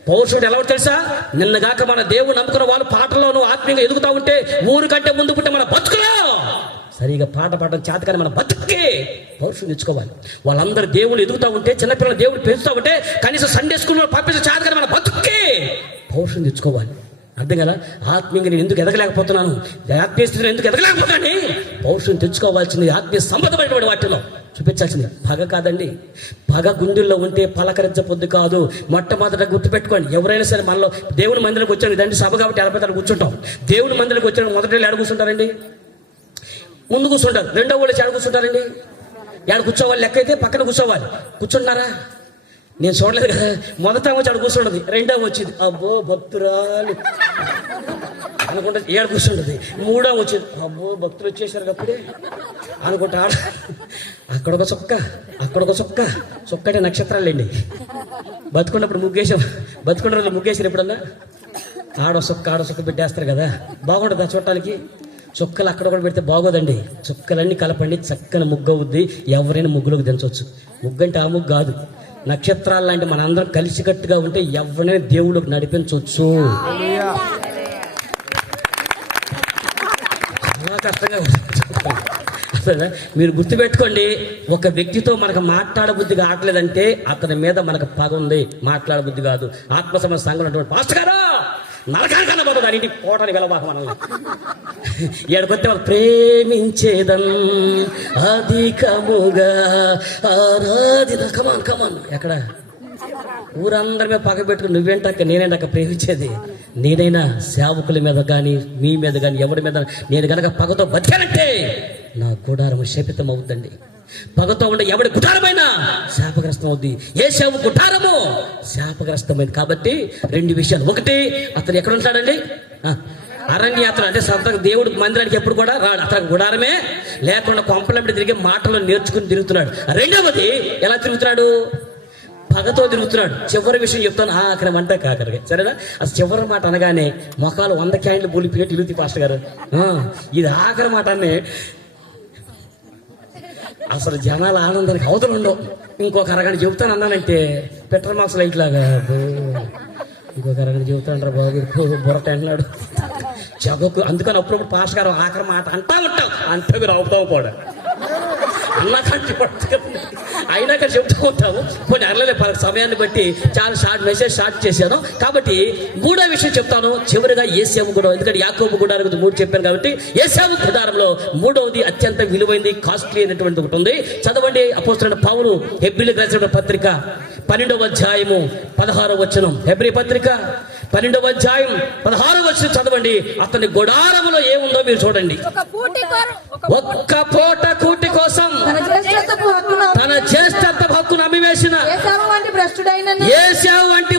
పౌరుషం అంటే ఎలా తెలుసా? నిన్నగాక మన దేవుడు నమ్ముకున్న వాళ్ళు పాటల్లోనూ ఆత్మీయంగా ఎదుగుతా ఉంటే ఊరికంటే ముందు పుట్టే మన బతుకులో సరిగా పాట పాడడం చేతకాని మన బతుకే పౌరుషం తెచ్చుకోవాలి. వాళ్ళందరూ దేవుడు ఎదుగుతూ ఉంటే, చిన్నపిల్లలు దేవుడు పెంచుతూ ఉంటే కనీసం సండే స్కూల్లో పంపించే చేతకాని మన బతుకే పౌరుషం తెచ్చుకోవాలి. అర్థం కదా? ఆత్మీయంగా నేను ఎందుకు ఎదగలేకపోతున్నాను, ఆత్మీయ స్థితిలో ఎందుకు ఎదగలేకపోతున్నాను, పౌరుషం తెచ్చుకోవాల్సింది ఆత్మీయ సంబంధమైనటువంటి వాటిలో చూపించాల్సింది. పగ కాదండి, పగ గుండెల్లో ఉంటే పలకరించబొద్దు కాదు. మొట్టమొదట గుర్తుపెట్టుకోండి, ఎవరైనా సరే మనలో దేవుని మందిరానికి వచ్చాను, ఇదంటే సభ కాబట్టి 40 కూర్చుంటాం. దేవుని మందిరానికి వచ్చాను మొదటి ఏడు కూర్చుంటారండి, ముందు కూర్చుంటారు. రెండో వాళ్ళు ఏడు కూర్చుంటారండి. ఏడు కూర్చోవాలి, లెక్క అయితే పక్కన కూర్చోవాలి. కూర్చుంటున్నారా? నేను చూడలేదు కదా. మొదట వచ్చి ఆడ కూర్చుంటది, రెండో వచ్చింది అబ్బో భక్తురాలు అనుకుంటే ఏడు కూర్చుంటది. మూడో వచ్చింది అబ్బో భక్తులు వచ్చేసారు అప్పుడే అనుకుంటా. అక్కడొక చొక్క అక్కడొక చొక్క, చొక్కటే నక్షత్రాలు అండి. బతుకున్నప్పుడు ముగ్గేసాం, బతుకున్న రోజు ముగ్గేసారు ఎప్పుడన్నా. ఆడో చొక్క పెట్టేస్తారు కదా, బాగుంటుందా చూడటానికి? చుక్కలు అక్కడ కూడా పెడితే బాగోదండి. చుక్కలన్నీ కలపండి, చక్కని ముగ్గు అవుద్ది. ఎవరైనా ముగ్గులోకి దించవచ్చు. ముగ్గు అంటే ఆ ముగ్గు కాదు, నక్షత్రాలు లాంటి మనందరం కలిసికట్టుగా ఉంటే ఎవరైనా దేవుళ్ళకి నడిపించవచ్చు. చాలా కష్టంగా అసలు మీరు గుర్తుపెట్టుకోండి, ఒక వ్యక్తితో మనకు మాట్లాడబుద్ధి కావట్లేదంటే అతని మీద మనకు పగ ఉంది, మాట్లాడబుద్ధి కాదు. ఆత్మ సమస్య సంఘం ఉన్నటువంటి పాస్టర్ గారు నరకానికన్నా పోతుంది, దాని ఇంటికి పోవటానికి వెళ్ళబాక మనల్ని. ఏడుకొస్తే వాళ్ళు ప్రేమించేదం అధికముగా ఆరాధిత కమాన్ ఎక్కడ ఊరందరి మీద పగ పెట్టుకుని నువ్వేంటక్క నేనేంటక్క ప్రేమించేది? నేనైనా సేవకుల మీద కానీ మీ మీద కానీ ఎవరి మీద నేను కనుక పగతో బతికానంటే నా గుడారము శపితం అవుద్దండి. పగతో ఉండే ఎవడి గుడారమైనా శాపగ్రస్తం అవుద్ది. ఏ సేవ గుడారమో శాపగ్రస్తమైంది. కాబట్టి 2 విషయాలు. ఒకటి, అతను ఎక్కడ ఉంటాడండి? అరణ్యాత్ర అంటే సొంతంగా దేవుడి మందిరానికి ఎప్పుడు కూడా రాడు, అతను గుడారమే లేకుండా కొంపలంటి తిరిగి మాటలు నేర్చుకుని తిరుగుతున్నాడు. రెండవది, ఎలా తిరుగుతున్నాడు? పగతో తిరుగుతున్నాడు. చివరి విషయం చెప్తాను, అక్కడ వంట కాకరగా సరేనా? అసలు చివరి మాట అనగానే మొఖాలు 100 క్యాన్లు బూలిపోయి తిరుగుతాయి పాస్టర్ గారు. ఇది ఆఖరి మాట అనే అసలు జనాల ఆనందానికి అవతలు ఉండవు. ఇంకొక అరగంట చెబుతాను అన్నానంటే పెట్రోల్ మార్క్స్ లైట్ లాగా ఇంకొక అరగంట చెబుతాను బాబు బొరట అంటున్నాడు జగకు. అందుకని అప్పుడప్పుడు పాస్టర్ గారు ఆఖరి మాట అంటా ఉంటాం, అంటే మీరు అవుతావు కూడా అన్నాకంటే అయినా కానీ చెప్తూ ఉంటాము. కొన్ని అరలే సమయాన్ని బట్టి చాలా మెసేజ్ స్టార్ట్ చేశాను. కాబట్టి 3వ విషయం చెప్తాను చివరిగా, యేసేవు గుడారం. ఎందుకంటే యాకోబు గుడారం గురించి 3 చెప్పాను కాబట్టి యేసేవు గుడారంలో 3వది అత్యంత విలువైంది, కాస్ట్లీ అయినటువంటి ఒకటి ఉంది. చదవండి. అపోస్తలుడైన పౌలు హెబ్రీయులకు రాసిన పత్రిక 12వ అధ్యాయము 16వ వచనం. హెబ్రీ పత్రిక 12వ అధ్యాయం 16వ వచనం చదవండి. అతని గుడారములో ఏముందో మీరు చూడండి. ఒక్క పూట కూటి కోసం తన జ్యేష్ఠత్వ హక్కును అమ్మివేసిన ఏశావు వంటి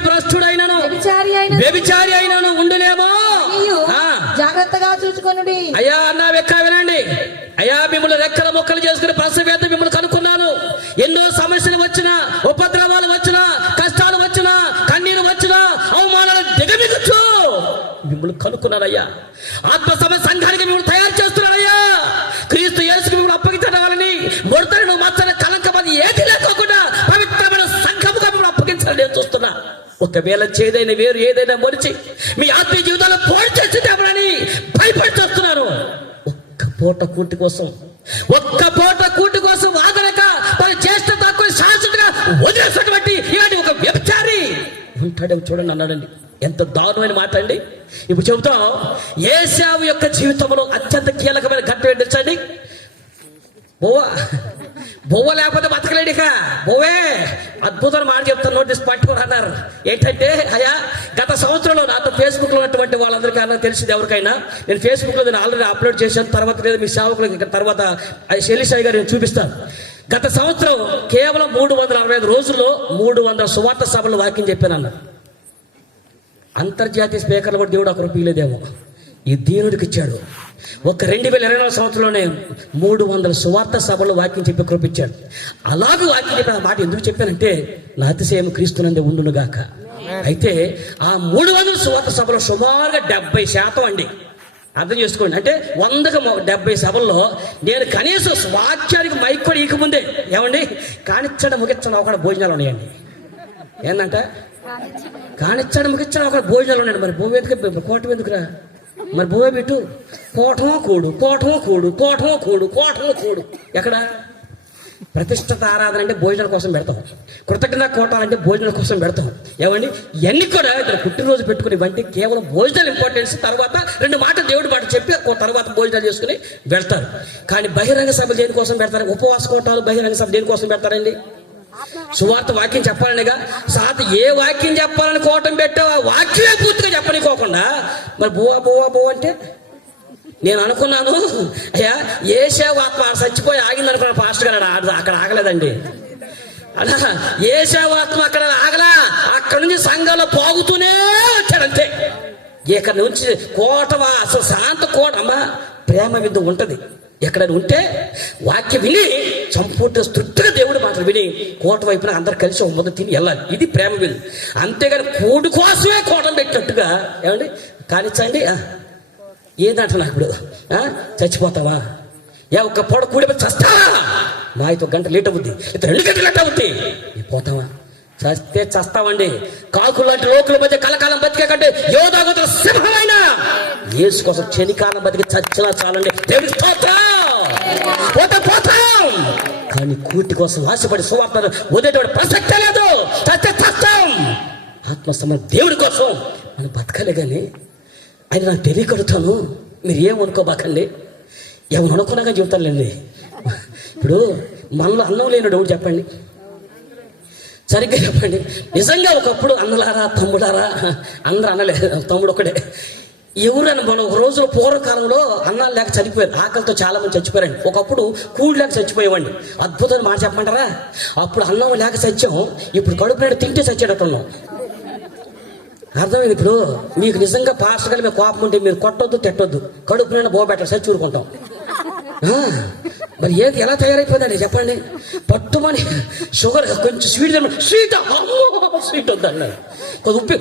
భ్రష్టుడైనను వ్యభిచారి అయినను ఉండునేమో. జాగ్రత్తగా చూచు ఉంచుకొనుడి. అయ్యా అన్నా వెక్క వినండి. అయ్యా మిమ్మల్ని రెక్కల మొక్కలు చేసుకుని ప్రసవేత మిమ్మల్ని కనుక్కున్నాను. ఎన్నో సమస్యలు వచ్చినా, ఉపద్రవాలు వచ్చినా, కష్టాలు వచ్చినా, కన్నీరు వచ్చినా, అవమానాలు దిగమిగచ్చు మిమ్మల్ని కనుక్కున్నానయ్యా. ఆత్మ సమ సంఘానికి మిమ్మల్ని తయారు చేస్తున్నానయ్యా. క్రీస్తు యేసుకు మిమ్మల్ని అప్పగించడం వాళ్ళని ముడతను మచ్చని కలంకమని ఏది లేకోకుండా పవిత్రమైన సంఘముగా మిమ్మల్ని అప్పగించాలని నేను చూస్తున్నా. ఒకవేళ చేదైన వేరు ఏదైనా మరిచి మీ ఆత్మీయ జీవితాల్లో పోటీ చేసేదేమని భయపడి చేస్తున్నాను. ఒక్క పూట కూటి కోసం ఆదరక తన చేష్ట తక్కువ శాశ్వతంగా వదిలేసినటువంటి ఇలాంటి ఒక వ్యభిచారి ఉంటాడేమో చూడండి అన్నాడండి. ఎంత దారుణమైన మాట అండి. ఇప్పుడు చెబుతాం, ఏశావు యొక్క జీవితంలో అత్యంత కీలకమైన ఘట్టం ఏంటండి? బొవ్వ లేకపోతే బతకలేడు. ఇక బొవ్వే అద్భుతమైన మాట చెప్తాను, నోటీస్ పట్టుకుని అన్నారు. ఏంటంటే, అయ్యా గత సంవత్సరంలో నాతో ఫేస్బుక్ లో ఉన్నటువంటి వాళ్ళందరికీ తెలిసింది ఎవరికైనా, నేను ఫేస్బుక్ లో ఆల్రెడీ అప్లోడ్ చేశాను. తర్వాత లేదా మీ సేవకులకి తర్వాత శైలిసాయి గారు నేను చూపిస్తాను. గత సంవత్సరం కేవలం 365 రోజుల్లో 300 సువార్త సభలు వాక్యం చెప్పానన్న. అంతర్జాతీయ స్పీకర్లు కూడా దేవుడు ఒకరు పీలేదేమో, ఈ దీనుడికి ఇచ్చాడు. ఒక 2024 సంవత్సరంలోనే 300 సువార్త సభలు వాక్యం చెప్పి కృపించాడు. అలాగే వాక్యం చెప్పిన మాట ఎందుకు చెప్పానంటే, నా అతిశయం క్రీస్తునందే ఉండునుగాక. అయితే ఆ 300 సువార్త సభలో సుమారుగా 70% అండి. అర్థం చేసుకోండి. అంటే 100కి 70 సభల్లో నేను కనీసం వాక్యానికి మైక్ కూడా ఇకముందే ఏమండి కానిచ్చడం ముగించడం ఒక భోజనాలు ఉన్నాయండి. ఏంటంట కానిచ్చడం ముగించడం ఒక భోజనాలు ఉన్నాయండి. మరి భూమి ఎందుకు కోటం ఎందుకురా? మరి భూమి పెట్టు కోటమో కూడు ఎక్కడ? ప్రతిష్ఠిత ఆరాధన అంటే భోజనాల కోసం పెడతాం, కృతజ్ఞత కోటాలంటే భోజనాల కోసం పెడతాం. ఏమండి ఇవన్నీ కూడా ఇతను పుట్టినరోజు పెట్టుకుని వంటి కేవలం భోజనాలు ఇంపార్టెన్స్, తర్వాత 2 మాటలు దేవుడి మాట చెప్పి తర్వాత భోజనాలు చేసుకుని వెళ్తారు. కానీ బహిరంగ సభ దేనికోసం పెడతారు? ఉపవాస కోటాలు బహిరంగ సభ దేనికోసం పెడతారండి? సువార్త వాక్యం చెప్పాలనిగా. సాత ఏ వాక్యం చెప్పాలని కోటం పెట్టావు, ఆ వాక్యమే పూర్తిగా చెప్పనికోకుండా మరి బువ్వ అంటే నేను అనుకున్నాను, అయ్యా ఏశావు ఆత్మ చచ్చిపోయి ఆగింది అనుకున్నాను. పాస్టర్ గారు అక్కడ ఆగలేదండి. అలా ఏశావు ఆత్మ అక్కడ ఆగలా, అక్కడ నుంచి సంఘంలో పోగుతూనే వచ్చాడంతే. ఇక్కడ నుంచి కోటవా అసలు శాంత కోట అమ్మా ప్రేమ విద్య ఉంటది. ఎక్కడైనా ఉంటే వాక్యం విని సంపూర్ణ తృప్తిగా దేవుడు మాత్రం విని కోట వైపున అందరు కలిసి ఒక ముద్ద తిని వెళ్ళాలి. ఇది ప్రేమ విధి. అంతేగాని కోడి కోసమే కోటం పెట్టినట్టుగా ఏమండి కానిచ్చండి. ఏదంట నాకు ఇప్పుడు చచ్చిపోతావా? ఒక్క పూట కూడి చస్తావా? మా 1 గంట లేట్ అవుద్ది, 2 గంటలు లేట్ అవుద్ది. పోతావా? చస్తే చస్తావండి. కాకులు లాంటి లోకుల మధ్య కలకాలం బతికే కంటే యోధాగతుల సింహమైన యేసు కోసం క్షణికాలం బతికి చచ్చినా చాలండి. దేవుడికి పోతాం. కానీ కూటి కోసం ఆశపడి సువార్త వదిలేటువంటి ప్రసక్తే లేదు. చస్తే చస్తాం. ఆత్మసమ దేవుడి కోసం మనం బతకాలి. కానీ ఆయన నాకు తెలియకడుతాను, మీరు ఏమనుకోబాకండి. ఏమని అనుకున్నాగా చెబుతానులేండి. ఇప్పుడు మనలో అన్నం లేనివాడు ఎవరు చెప్పండి? సరిగ్గా చెప్పండి. నిజంగా ఒకప్పుడు అన్నలారా తమ్ముడారా అందరూ అన్నలేదు, తమ్ముడు ఒకడే. ఎవరైనా మనం ఒక రోజులో పూర్వకాలంలో అన్నాలు లేక చనిపోయారు. ఆకలితో చాలా మంది చచ్చిపోయారండి. ఒకప్పుడు కూడు లేక చచ్చిపోయేవాడిని. అద్భుతమైన మాట చెప్పమంటారా? అప్పుడు అన్నం లేక సత్యం, ఇప్పుడు కడుపు నాడు తింటే చచ్చేటట్టున్నాం. అర్థమైంది? ఇప్పుడు మీకు నిజంగా పాస్టర్ గారి మీద కోపం ఉంటే మీరు కొట్టొద్దు, తిట్టొద్దు, కడుపు నాడు బోబెట్టాలి, సచ్చి ఊరుకుంటాం. మరి ఏది ఎలా తయారైపోయిందండి చెప్పండి? పట్టుమని షుగర్ కొంచెం స్వీట్ వద్దన్నారు. కొంచెం ఉప్పి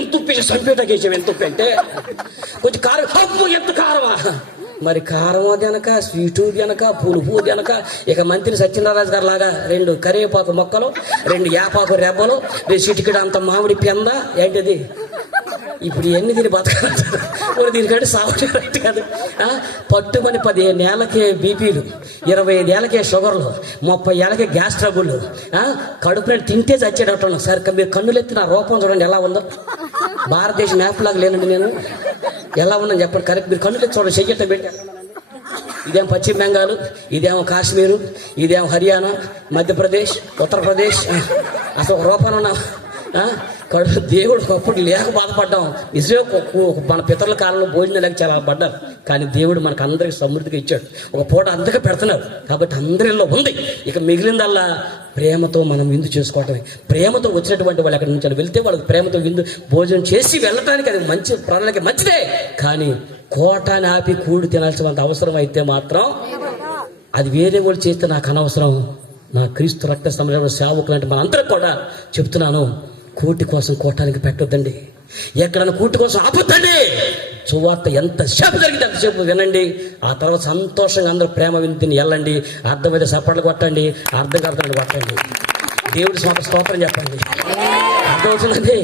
ఎంత ఉప్పి సంపేటకేసాం. ఎంత ఉప్పి అంటే కొంచెం కారం, ఎంత కారమా? మరి కారం అనక స్వీటు అనక పులుపు అనక ఇక మంత్రి సత్యనారాయణ గారు లాగా 2 కరివేపాకు మొక్కలు, 2 యాపాకు రెబ్బలు, 2 చిటికెడు అంత మామిడి పెంద ఏంటిది? ఇప్పుడు ఎన్ని దీన్ని బతకాలి? దీనికంటే సాగుతుంది కాదు. పట్టుమని 15 ఏళ్ళకే బీపీలు, 25 ఏళ్ళకే షుగర్లు, 30 ఏళ్ళకే గ్యాస్ ట్రబుల్, కడుపు నేను తింటే చచ్చేటట్టున్నాను. సార్ మీరు కన్నులు ఎత్తి నా రూపం చూడండి ఎలా ఉందో. భారతదేశ మ్యాప్ లాగా లేనండి నేను. ఎలా ఉందని చెప్పండి కరెక్ట్. మీరు కన్నులు ఎత్తి చూడండి, చెయ్యట పెట్టి. ఇదేమో పశ్చిమ బెంగాల్, ఇదేమో కాశ్మీరు, ఇదేమో హర్యానా, మధ్యప్రదేశ్, ఉత్తరప్రదేశ్. అసలు ఒక రూపాయలు ఉన్నా కడుపు. దేవుడు ఒకప్పుడు లేక బాధపడ్డాం నిజమే. మన పితరుల కాలంలో భోజనం లేక చాలా పడ్డారు. కానీ దేవుడు మనకు అందరికి సమృద్ధిగా ఇచ్చాడు. ఒక పూట అందరికీ పెడుతున్నారు కాబట్టి అందరిలో ఉంది. ఇక మిగిలిందల్లా ప్రేమతో మనం విందు చేసుకోవటమే. ప్రేమతో వచ్చినటువంటి వాళ్ళు ఎక్కడి నుంచి వెళ్తే వాళ్ళకి ప్రేమతో విందు భోజనం చేసి వెళ్ళటానికి అది మంచి ప్రాణాలకి మంచిదే. కానీ కోటాన్ని ఆపి కూడి తినాల్సినంత అవసరం అయితే మాత్రం అది వేరే వాళ్ళు చేస్తే నాకు అనవసరం. నా క్రీస్తు రక్త సంరక్షణ సేవకులు అంటే మన అందరికి కూడా చెప్తున్నాను, కూటి కోసం కోటానికి పెట్టొద్దండి. ఎక్కడన్నా కూటి కోసం ఆపొద్దండి. సువార్త ఎంతసేపు జరిగితే అంతసేపు వినండి. ఆ తర్వాత సంతోషంగా అందరూ ప్రేమ విందుని వెళ్ళండి. అర్థమైతే సపట్లు కొట్టండి, అర్థం కాదు కొట్టండి, దేవుడి స్తోత్రం చెప్పండి. అర్థమవుతుందండి.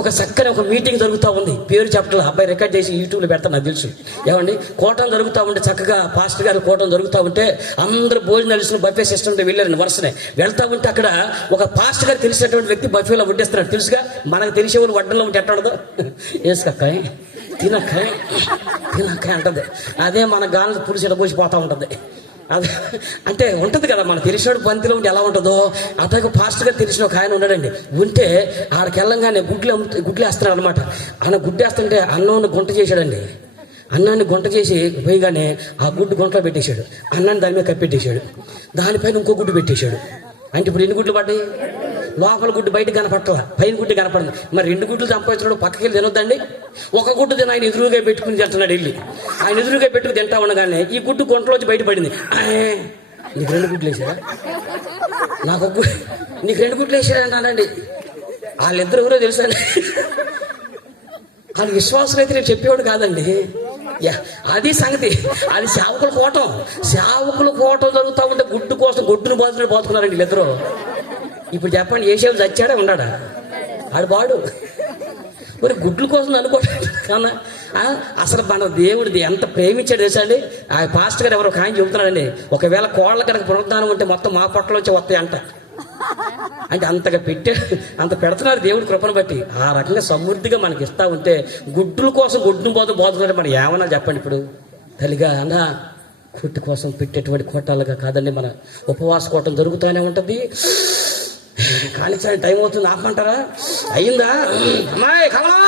ఒక చక్కని ఒక మీటింగ్ జరుగుతూ ఉంది, పేరు చెప్పట్లేదు, అబ్బాయి రికార్డ్ చేసి యూట్యూబ్లో పెడతాను, నాకు తెలుసు. ఏమండి, కోటం జరుగుతూ ఉంటే చక్కగా పాస్టర్ గారు కోటం జరుగుతూ ఉంటే అందరూ భోజనాలు ఇస్తున్న బఫే సిస్టమ్ వెళ్ళారండి. వరుసనే వెళ్తా ఉంటే అక్కడ ఒక పాస్టర్ గారు తెలిసినటువంటి వ్యక్తి బఫేలో వడ్డిస్తున్నాడు. తెలుసుగా, మనకు తెలిసే వాళ్ళు వడ్డలో ఉంటే ఎట్లా ఉండదు, వేసుకక్కాయ తినక్కాయ తినక్కాయ అంటది. అదే మన గాలి పులుసు పోసిపోతూ ఉంటుంది. అది అంటే ఉంటుంది కదా, మన తెలిసినోడు పంతిలో ఉంటే ఎలా ఉంటుందో అతనికి ఫాస్ట్గా తెలిసిన ఒక ఆయన ఉన్నాడండి. ఉంటే ఆడికి వెళ్ళంగానే గుడ్లు వేస్తున్నాడు అనమాట. ఆయన గుడ్డు వేస్తుంటే అన్నాన్ని గుంట చేశాడండి. అన్నాన్ని గుంట చేసి పోయిగానే ఆ గుడ్డు గుంటలో పెట్టేశాడు. అన్నాన్ని దాని మీద కప్పెట్టేశాడు. దానిపైన ఇంకో గుడ్డు పెట్టేశాడు. అంటే ఇప్పుడు ఎన్ని గుడ్లు పడ్డాయి? లోపల గుడ్డు బయట కనపట్టాల, పైన గుడ్డు కనపడింది. మరి 2 గుడ్లు సంపాదించినాడు, పక్కకి వెళ్ళి తినొద్దండి. ఒక గుడ్డు తిన ఆయన ఎదురుగా పెట్టుకుని తింటున్నాడు. వెళ్ళి ఆయన ఎదురుగా పెట్టుకుని తింటా ఉండగానే ఈ గుడ్డు గుంటలోంచి బయటపడింది. నీకు 2 గుడ్లు వేసారా? నీకు 2 గుడ్లు వేసాడంటానండి. వాళ్ళిద్దరు ఎవరో తెలుసండి. వాళ్ళ విశ్వాసం అయితే నేను చెప్పేవాడు కాదండి. అది సంగతి. అది సేవకుల కోటం. సేవకుల కోటం జరుగుతూ ఉంటే గుడ్డు కోసం గుడ్డును పోతున్నారండి వీళ్ళిద్దరూ. ఇప్పుడు చెప్పండి, ఏ సేవ చచ్చాడా ఉన్నాడా? ఆడు బాడు. మరి గుడ్ల కోసం అనుకోవడం కన్నా అసలు మన దేవుడిది ఎంత ప్రేమించాడు తెలుసండి. ఆ పాస్టర్ గారు ఎవరో ఆయన చెబుతున్నాడండి, ఒకవేళ కోళ్ళ కనుక పునరుద్ధానం ఉంటే మొత్తం మా పొట్టలోంచి వస్తాయి అంట. అంటే అంతగా అంత పెడుతున్నారు దేవుడి కృపను బట్టి. ఆ రకంగా సమృద్ధిగా మనకి ఇస్తా ఉంటే గుడ్ల కోసం గుడ్డును బోధకున్నట్టు మనం ఏమన్నా చెప్పండి. ఇప్పుడు తల్లిగా అన్నా కుట్టి కోసం పెట్టేటువంటి కోటాలుగా కాదండి, మన ఉపవాస కోటం జరుగుతూనే ఉంటుంది. కానీ సరే టైం అవుతుంది, ఆపమంటారా? అయిందా అమ్మాయి కమలా?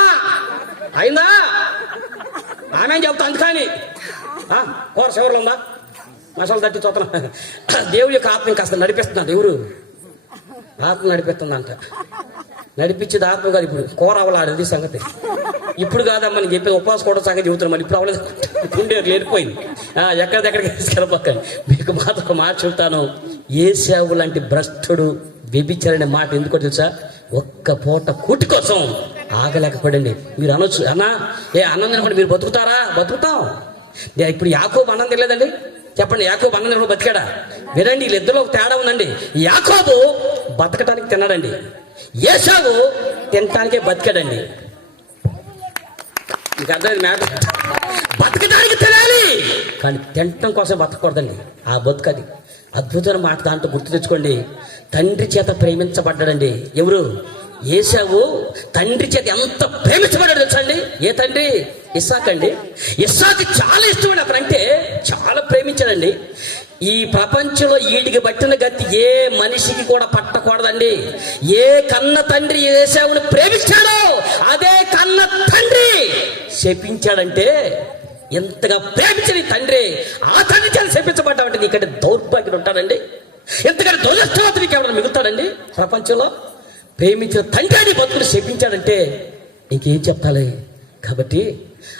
అయిందా? ఆమె చెప్తా అందుకని కూర చివరిలో ఉందా? మసాలా తట్టి చూస్తున్నా. దేవుడి యొక్క ఆత్మ కాస్త నడిపిస్తున్నాడు. ఎవరు? ఆత్మ నడిపిస్తుందంట. నడిపించేది ఆత్మ కాదు. ఇప్పుడు కూర అవ్వలాడేది సంగతి. ఇప్పుడు కాదమ్మా నేను చెప్పేది, ఉపవాస కూడా సంగతి చెబుతున్నాం. మళ్ళీ ఇప్పుడు అవ్వలేదు, గుండె లేరిపోయింది. ఎక్కడికెక్కడికి తీసుకెళ్ళిపోకండి. మీకు మాత్రం మాట చెబుతాను, ఏశావు లాంటి భ్రష్టుడు వ్యభిచారనే మాట ఎందుకో తెలుసా? ఒక్క పూట కూటి కోసం ఆగలేకపోయింది. మీరు అనొచ్చు, అన్నా అన్నం తినకుండా మీరు బతుకుతారా? బతుకుతాం. ఇప్పుడు యాకోబు అన్నం తినలేదండి. చెప్పండి, యాకోబు అన్నం తినకుండా బతికాడా? వినండి, వీళ్ళిద్దరిలో ఒక తేడా ఉందండి. యాకోబు బతకటానికి తిన్నాడండి, ఏశావు తినటానికే బతికాడండి. మీకు అర్థమైంది మ్యాటర్? బతకడానికి తినాలి కానీ తినటం కోసం బతకూడదండి. ఆ బతుకది అద్భుతమైన మాట. దాంట్లో గుర్తు తెచ్చుకోండి, తండ్రి చేత ప్రేమించబడ్డాడండి. ఎవరు? ఏశావు తండ్రి చేత ఎంత ప్రేమించబడ్డాడు తెలుసండి. ఏ తండ్రి? ఇస్సాకు అండి. ఇస్సాకు చాలా ఇష్టమండి, అతనంటే చాలా ప్రేమించాడండి. ఈ ప్రపంచంలో వీడికి పట్టిన గతి ఏ మనిషికి కూడా పట్టకూడదండి. ఏ కన్న తండ్రి ఏశావుని ప్రేమించాడో అదే కన్న తండ్రి శపించాడంటే ఎంతగా ప్రేమించని తండ్రి ఆ తండ్రి చేత శపించబడ్డామంటే నీకంటే దౌర్భాగ్యుడు ఉంటాడండి. ఎంతకంటే దురదృష్టవంతుడు నీకు ఎవరైనా మిగులుతాడండి ప్రపంచంలో? ప్రేమించిన తండ్రి బతుకుడు శపించాడంటే ఇంకేం చెప్పాలి? కాబట్టి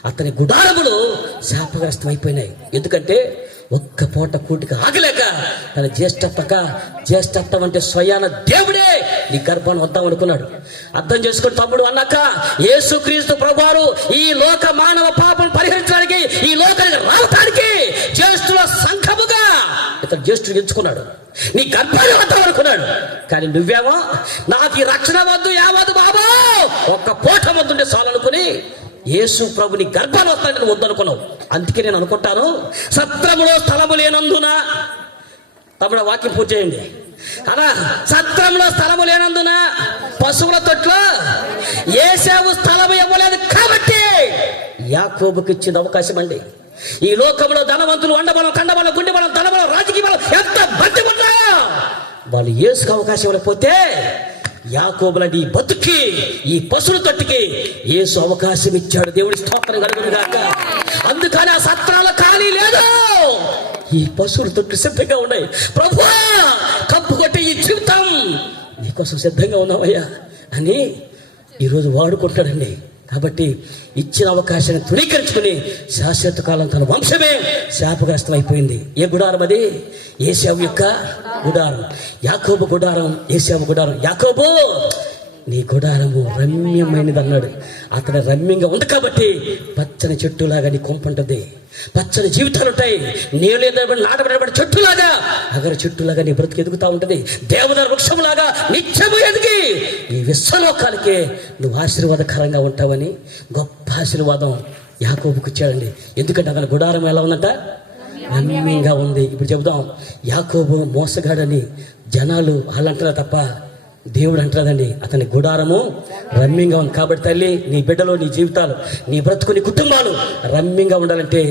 అతని గుడారములు శాపగ్రస్తం అయిపోయినాయి. ఎందుకంటే ఒక్క పూట కూటికి ఆగలేక తన జ్యేష్ఠత్వం అంటే స్వయాన దేవుడే నీ గర్భాన్ని వద్దామనుకున్నాడు. అర్థం చేసుకుని తమ్ముడు అన్నాక, యేసుక్రీస్తు ప్రభువారు ఈ లోక మానవ పాపం పరిహరించడానికి, ఈ లోకానికి రావటానికి జ్యేష్ఠుల సంఘముగా ఇతను జ్యేష్ఠుడు ఎంచుకున్నాడు. నీ గర్భాన్ని వద్దామనుకున్నాడు. కానీ నువ్వేమో నాకు ఈ రక్షణ వద్దు, ఏవద్దు బాబు, ఒక్క పూట వద్దుంటే చాలనుకుని యేసు ప్రభుని గర్భాలు వస్తాడని వద్దనుకున్నావు. అందుకే నేను అనుకుంటాను, సత్రములో స్థలము లేనందున, తమ్ముడు వాక్యం పూర్తి చేయండి అలా, సత్రంలో స్థలము లేనందున పశువుల తొట్లో ఏశావు స్థలము ఇవ్వలేదు కాబట్టి యాకోబుకి ఇచ్చిన అవకాశం అండి. ఈ లోకంలో ధనవంతులు అండబలం, కండబలం, గుండెబలం, ధనబలం, రాజకీయ బలం ఎంత బతి ఉన్నా వాళ్ళు యేసుకు అవకాశం ఇవ్వకపోతే యాకోబు లాంటి ఈ బతుకి, ఈ పశువుల తొట్టికి యేసు అవకాశం ఇచ్చాడు. దేవుడి స్తోత్రం కలుగును గాక. అందుకని ఆ సత్రాల ఖాళీ లేదు. ఈ పశువుల తొట్లు సిద్ధంగా ఉన్నాయి. ప్రభువా, కప్పు కొట్టే ఈ జీవితం నీకోసం సిద్ధంగా ఉన్నావయ్యా అని ఈరోజు వాడుకుంటాడండి. కాబట్టి ఇచ్చిన అవకాశాన్ని తృణీకరించుకుని శాశ్వత కాలం తన వంశమే శాపగ్రస్తం అయిపోయింది. ఏ గుడారం అది? ఏశావు యొక్క గుడారం, యాకోబు గుడారం, ఏశావు గుడారం. యాకోబు, నీ గుడారము రమ్యమైనది అన్నాడు. అతను రమ్యంగా ఉంది కాబట్టి పచ్చని చెట్టులాగా నీ కొంప ఉంటుంది, పచ్చని జీవితాలు ఉంటాయి. నీళ్ళు నాటబడి చెట్టులాగా, అగర చెట్టులాగా నీ బ్రతుకు ఎదుగుతూ ఉంటుంది. దేవదార వృక్షంలాగా నిత్యము ఎదిగి ఈ విశ్వలోకాలకే నువ్వు ఆశీర్వాదకరంగా ఉంటావని గొప్ప ఆశీర్వాదం యాకోబుకి ఇచ్చాడండి. ఎందుకంటే అతని గుడారం ఎలా ఉందంట? రమ్యంగా ఉంది. ఇప్పుడు చెబుదాం, యాకోబు మోసగాడని జనాలు వాళ్ళంటారా తప్ప దేవుడు అంటారండి. అతని గుడారము రమ్యంగా ఉంది. కాబట్టి తల్లి, నీ బిడ్డలు, నీ జీవితాలు, నీ బ్రతుకు, నీ కుటుంబాలు రమ్యంగా ఉండాలంటే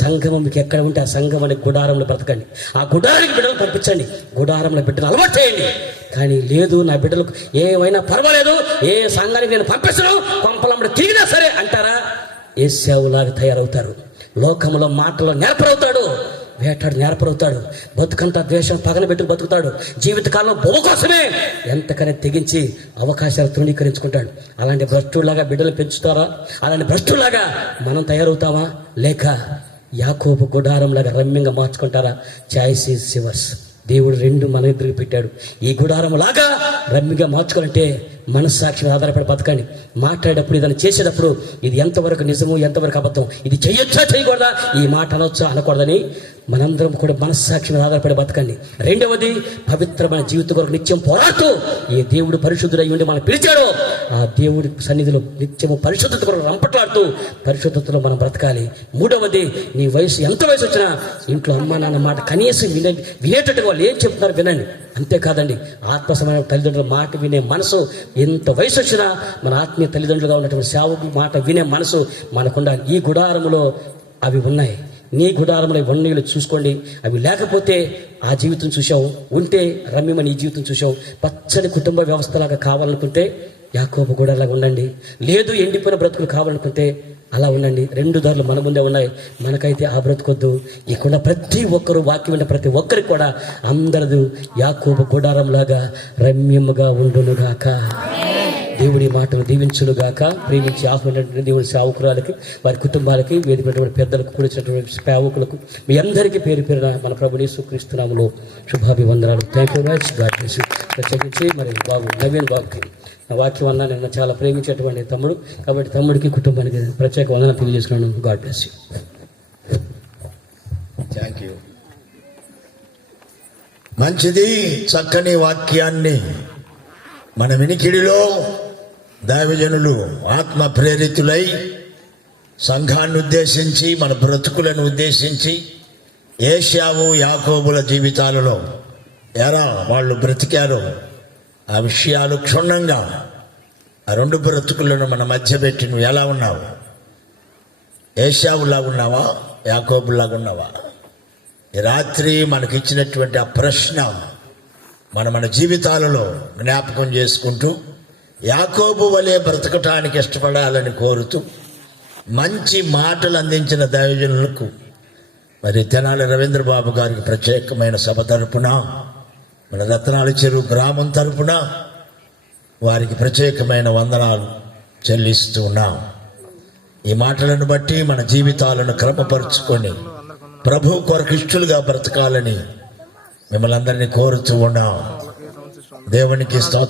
సంఘం మీకు ఎక్కడ ఉంటే ఆ సంఘం అనే గుడారంలో బ్రతకండి. ఆ గుడారానికి బిడ్డలు పంపించండి, గుడారంలో బిడ్డలు అలవాటు చేయండి. కానీ లేదు, నా బిడ్డలకు ఏమైనా పర్వాలేదు, ఏ సంఘానికి నేను పంపిస్తాను, కొంపలమ్మడి తిరిగినా సరే అంటారా? ఏశావులాగా తయారవుతారు. లోకంలో మాటలో నేర్పరవుతాడు, వేటాడు నేర్పరవుతాడు, బతుకంతా ద్వేషం పగన పెట్టుకు బతుకుతాడు. జీవితకాలంలో బొమ్మ కోసమే ఎంతకనే తెగించి అవకాశాలు తృణీకరించుకుంటాడు. అలాంటి భ్రష్టులాగా బిడ్డలు పెంచుతారా? అలాంటి భ్రష్టులాగా మనం తయారవుతామా? లేక యాకోబు గుడారంలాగా రమ్యంగా మార్చుకుంటారా? Choice is yours. దేవుడు రెండు మన ఎదురు పెట్టాడు. ఈ గుడారం లాగా రమ్మిగా మార్చుకోవాలంటే మనస్సాక్షి మీద ఆధారపడి బతకండి. మాట్లాడేటప్పుడు, ఏదైనా చేసేటప్పుడు ఇది ఎంతవరకు నిజము, ఎంతవరకు అబద్ధం, ఇది చేయొచ్చా చేయకూడదా, ఈ మాట అనొచ్చా అనకూడదని మనందరం కూడా మనస్సాక్షి మీద ఆధారపడి బతకండి. రెండవది, పవిత్రమైన జీవితం కొరకు నిత్యం పోరాడుతూ ఏ దేవుడు పరిశుద్ధుడై ఉండి మనం పిలిచాడో ఆ దేవుడి సన్నిధిలో నిత్యము పరిశుద్ధత కొరకు రంపట్లాడుతూ పరిశుద్ధతలో మనం బ్రతకాలి. మూడవది, నీ వయసు ఎంత వయసు వచ్చినా ఇంట్లో అమ్మ నాన్న మాట కనీసం వినేటట్టుగా వాళ్ళు ఏం చెప్తున్నారు వినండి. అంతేకాదండి, ఆత్మసమైన తల్లిదండ్రుల మాట వినే మనసు, ఎంత వయసు వచ్చినా మన ఆత్మీయ తల్లిదండ్రులుగా ఉన్నటువంటి సేవకుల మాట వినే మనసు మనకుండాలి. ఈ గుడారములో అవి ఉన్నాయి. నీ గుడారంలో ఇవన్నీ చూసుకోండి. అవి లేకపోతే ఆ జీవితం చూసావు, ఉంటే రమ్యమని ఈ జీవితం చూసావు. పచ్చని కుటుంబ వ్యవస్థలాగా కావాలనుకుంటే యాకోబు గుడారంలాగా ఉండండి. లేదు, ఎండిపోయిన బ్రతుకులు కావాలనుకుంటే అలా ఉండండి. రెండు దారులు మన ముందే ఉన్నాయి. మనకైతే ఆ బ్రతుకొద్దు. ఇక్కడ ప్రతి ఒక్కరు, వాక్యం విన్న ప్రతి ఒక్కరికి కూడా అందరూ యాకోబు గుడారంలాగా రమ్యముగా ఉండునుగాక. దేవుడి మాటలు దీవించునుగాక. ప్రేమించి ఆహ్వానించినటువంటి దేవుడి సేవకురాలకి, వారి కుటుంబాలకి, వేదికటువంటి పెద్దలకు, కూడిచినటువంటి సేవకులకు, మీ అందరికీ పేరు పేరున మన ప్రభుని యేసుక్రీస్తు నామములో శుభాభివందనాలు. Thank you much. God bless you. ప్రత్యేకించి మరి బాబు నవీన్ బాబుకి నా వాక్యం అన్నా నిన్న చాలా ప్రేమించేటువంటి తమ్ముడు, కాబట్టి తమ్ముడికి, కుటుంబానికి ప్రత్యేక వందన తెలియజేసుకున్నాను. God bless you. Thank you. మంచిది. చక్కని వాక్యాన్ని మన వినికిడిలో దైవజనులు ఆత్మ ప్రేరితులై సంఘాన్ని ఉద్దేశించి, మన బ్రతుకులను ఉద్దేశించి, ఏశావు యాకోబుల జీవితాలలో ఎలా వాళ్ళు బ్రతికారో ఆ విషయాలు క్షుణ్ణంగా ఆ రెండు బ్రతుకులను మన మధ్య పెట్టి నువ్వు ఎలా ఉన్నావు? ఏశావులాగా ఉన్నావా? యాకోబులాగా ఉన్నావా? ఈ రాత్రి మనకిచ్చినటువంటి ఆ ప్రశ్న మన జీవితాలలో జ్ఞాపకం చేసుకుంటూ యాకోబు వలె బ్రతకటానికి ఇష్టపడాలని కోరుతూ మంచి మాటలు అందించిన దైవజనులకు మరి తెనాలి రవీంద్రబాబు గారికి ప్రత్యేకమైన సభ తరపున, మన రత్నాల చెరువు గ్రామం తరపున వారికి ప్రత్యేకమైన వందనాలు చెల్లిస్తూ ఉన్నాం. ఈ మాటలను బట్టి మన జీవితాలను క్రమపరుచుకొని ప్రభు కొరకు ఇష్టలుగా బ్రతకాలని మిమ్మల్ని అందరినీ కోరుతూ ఉన్నాం. దేవునికి స్తోత్రం.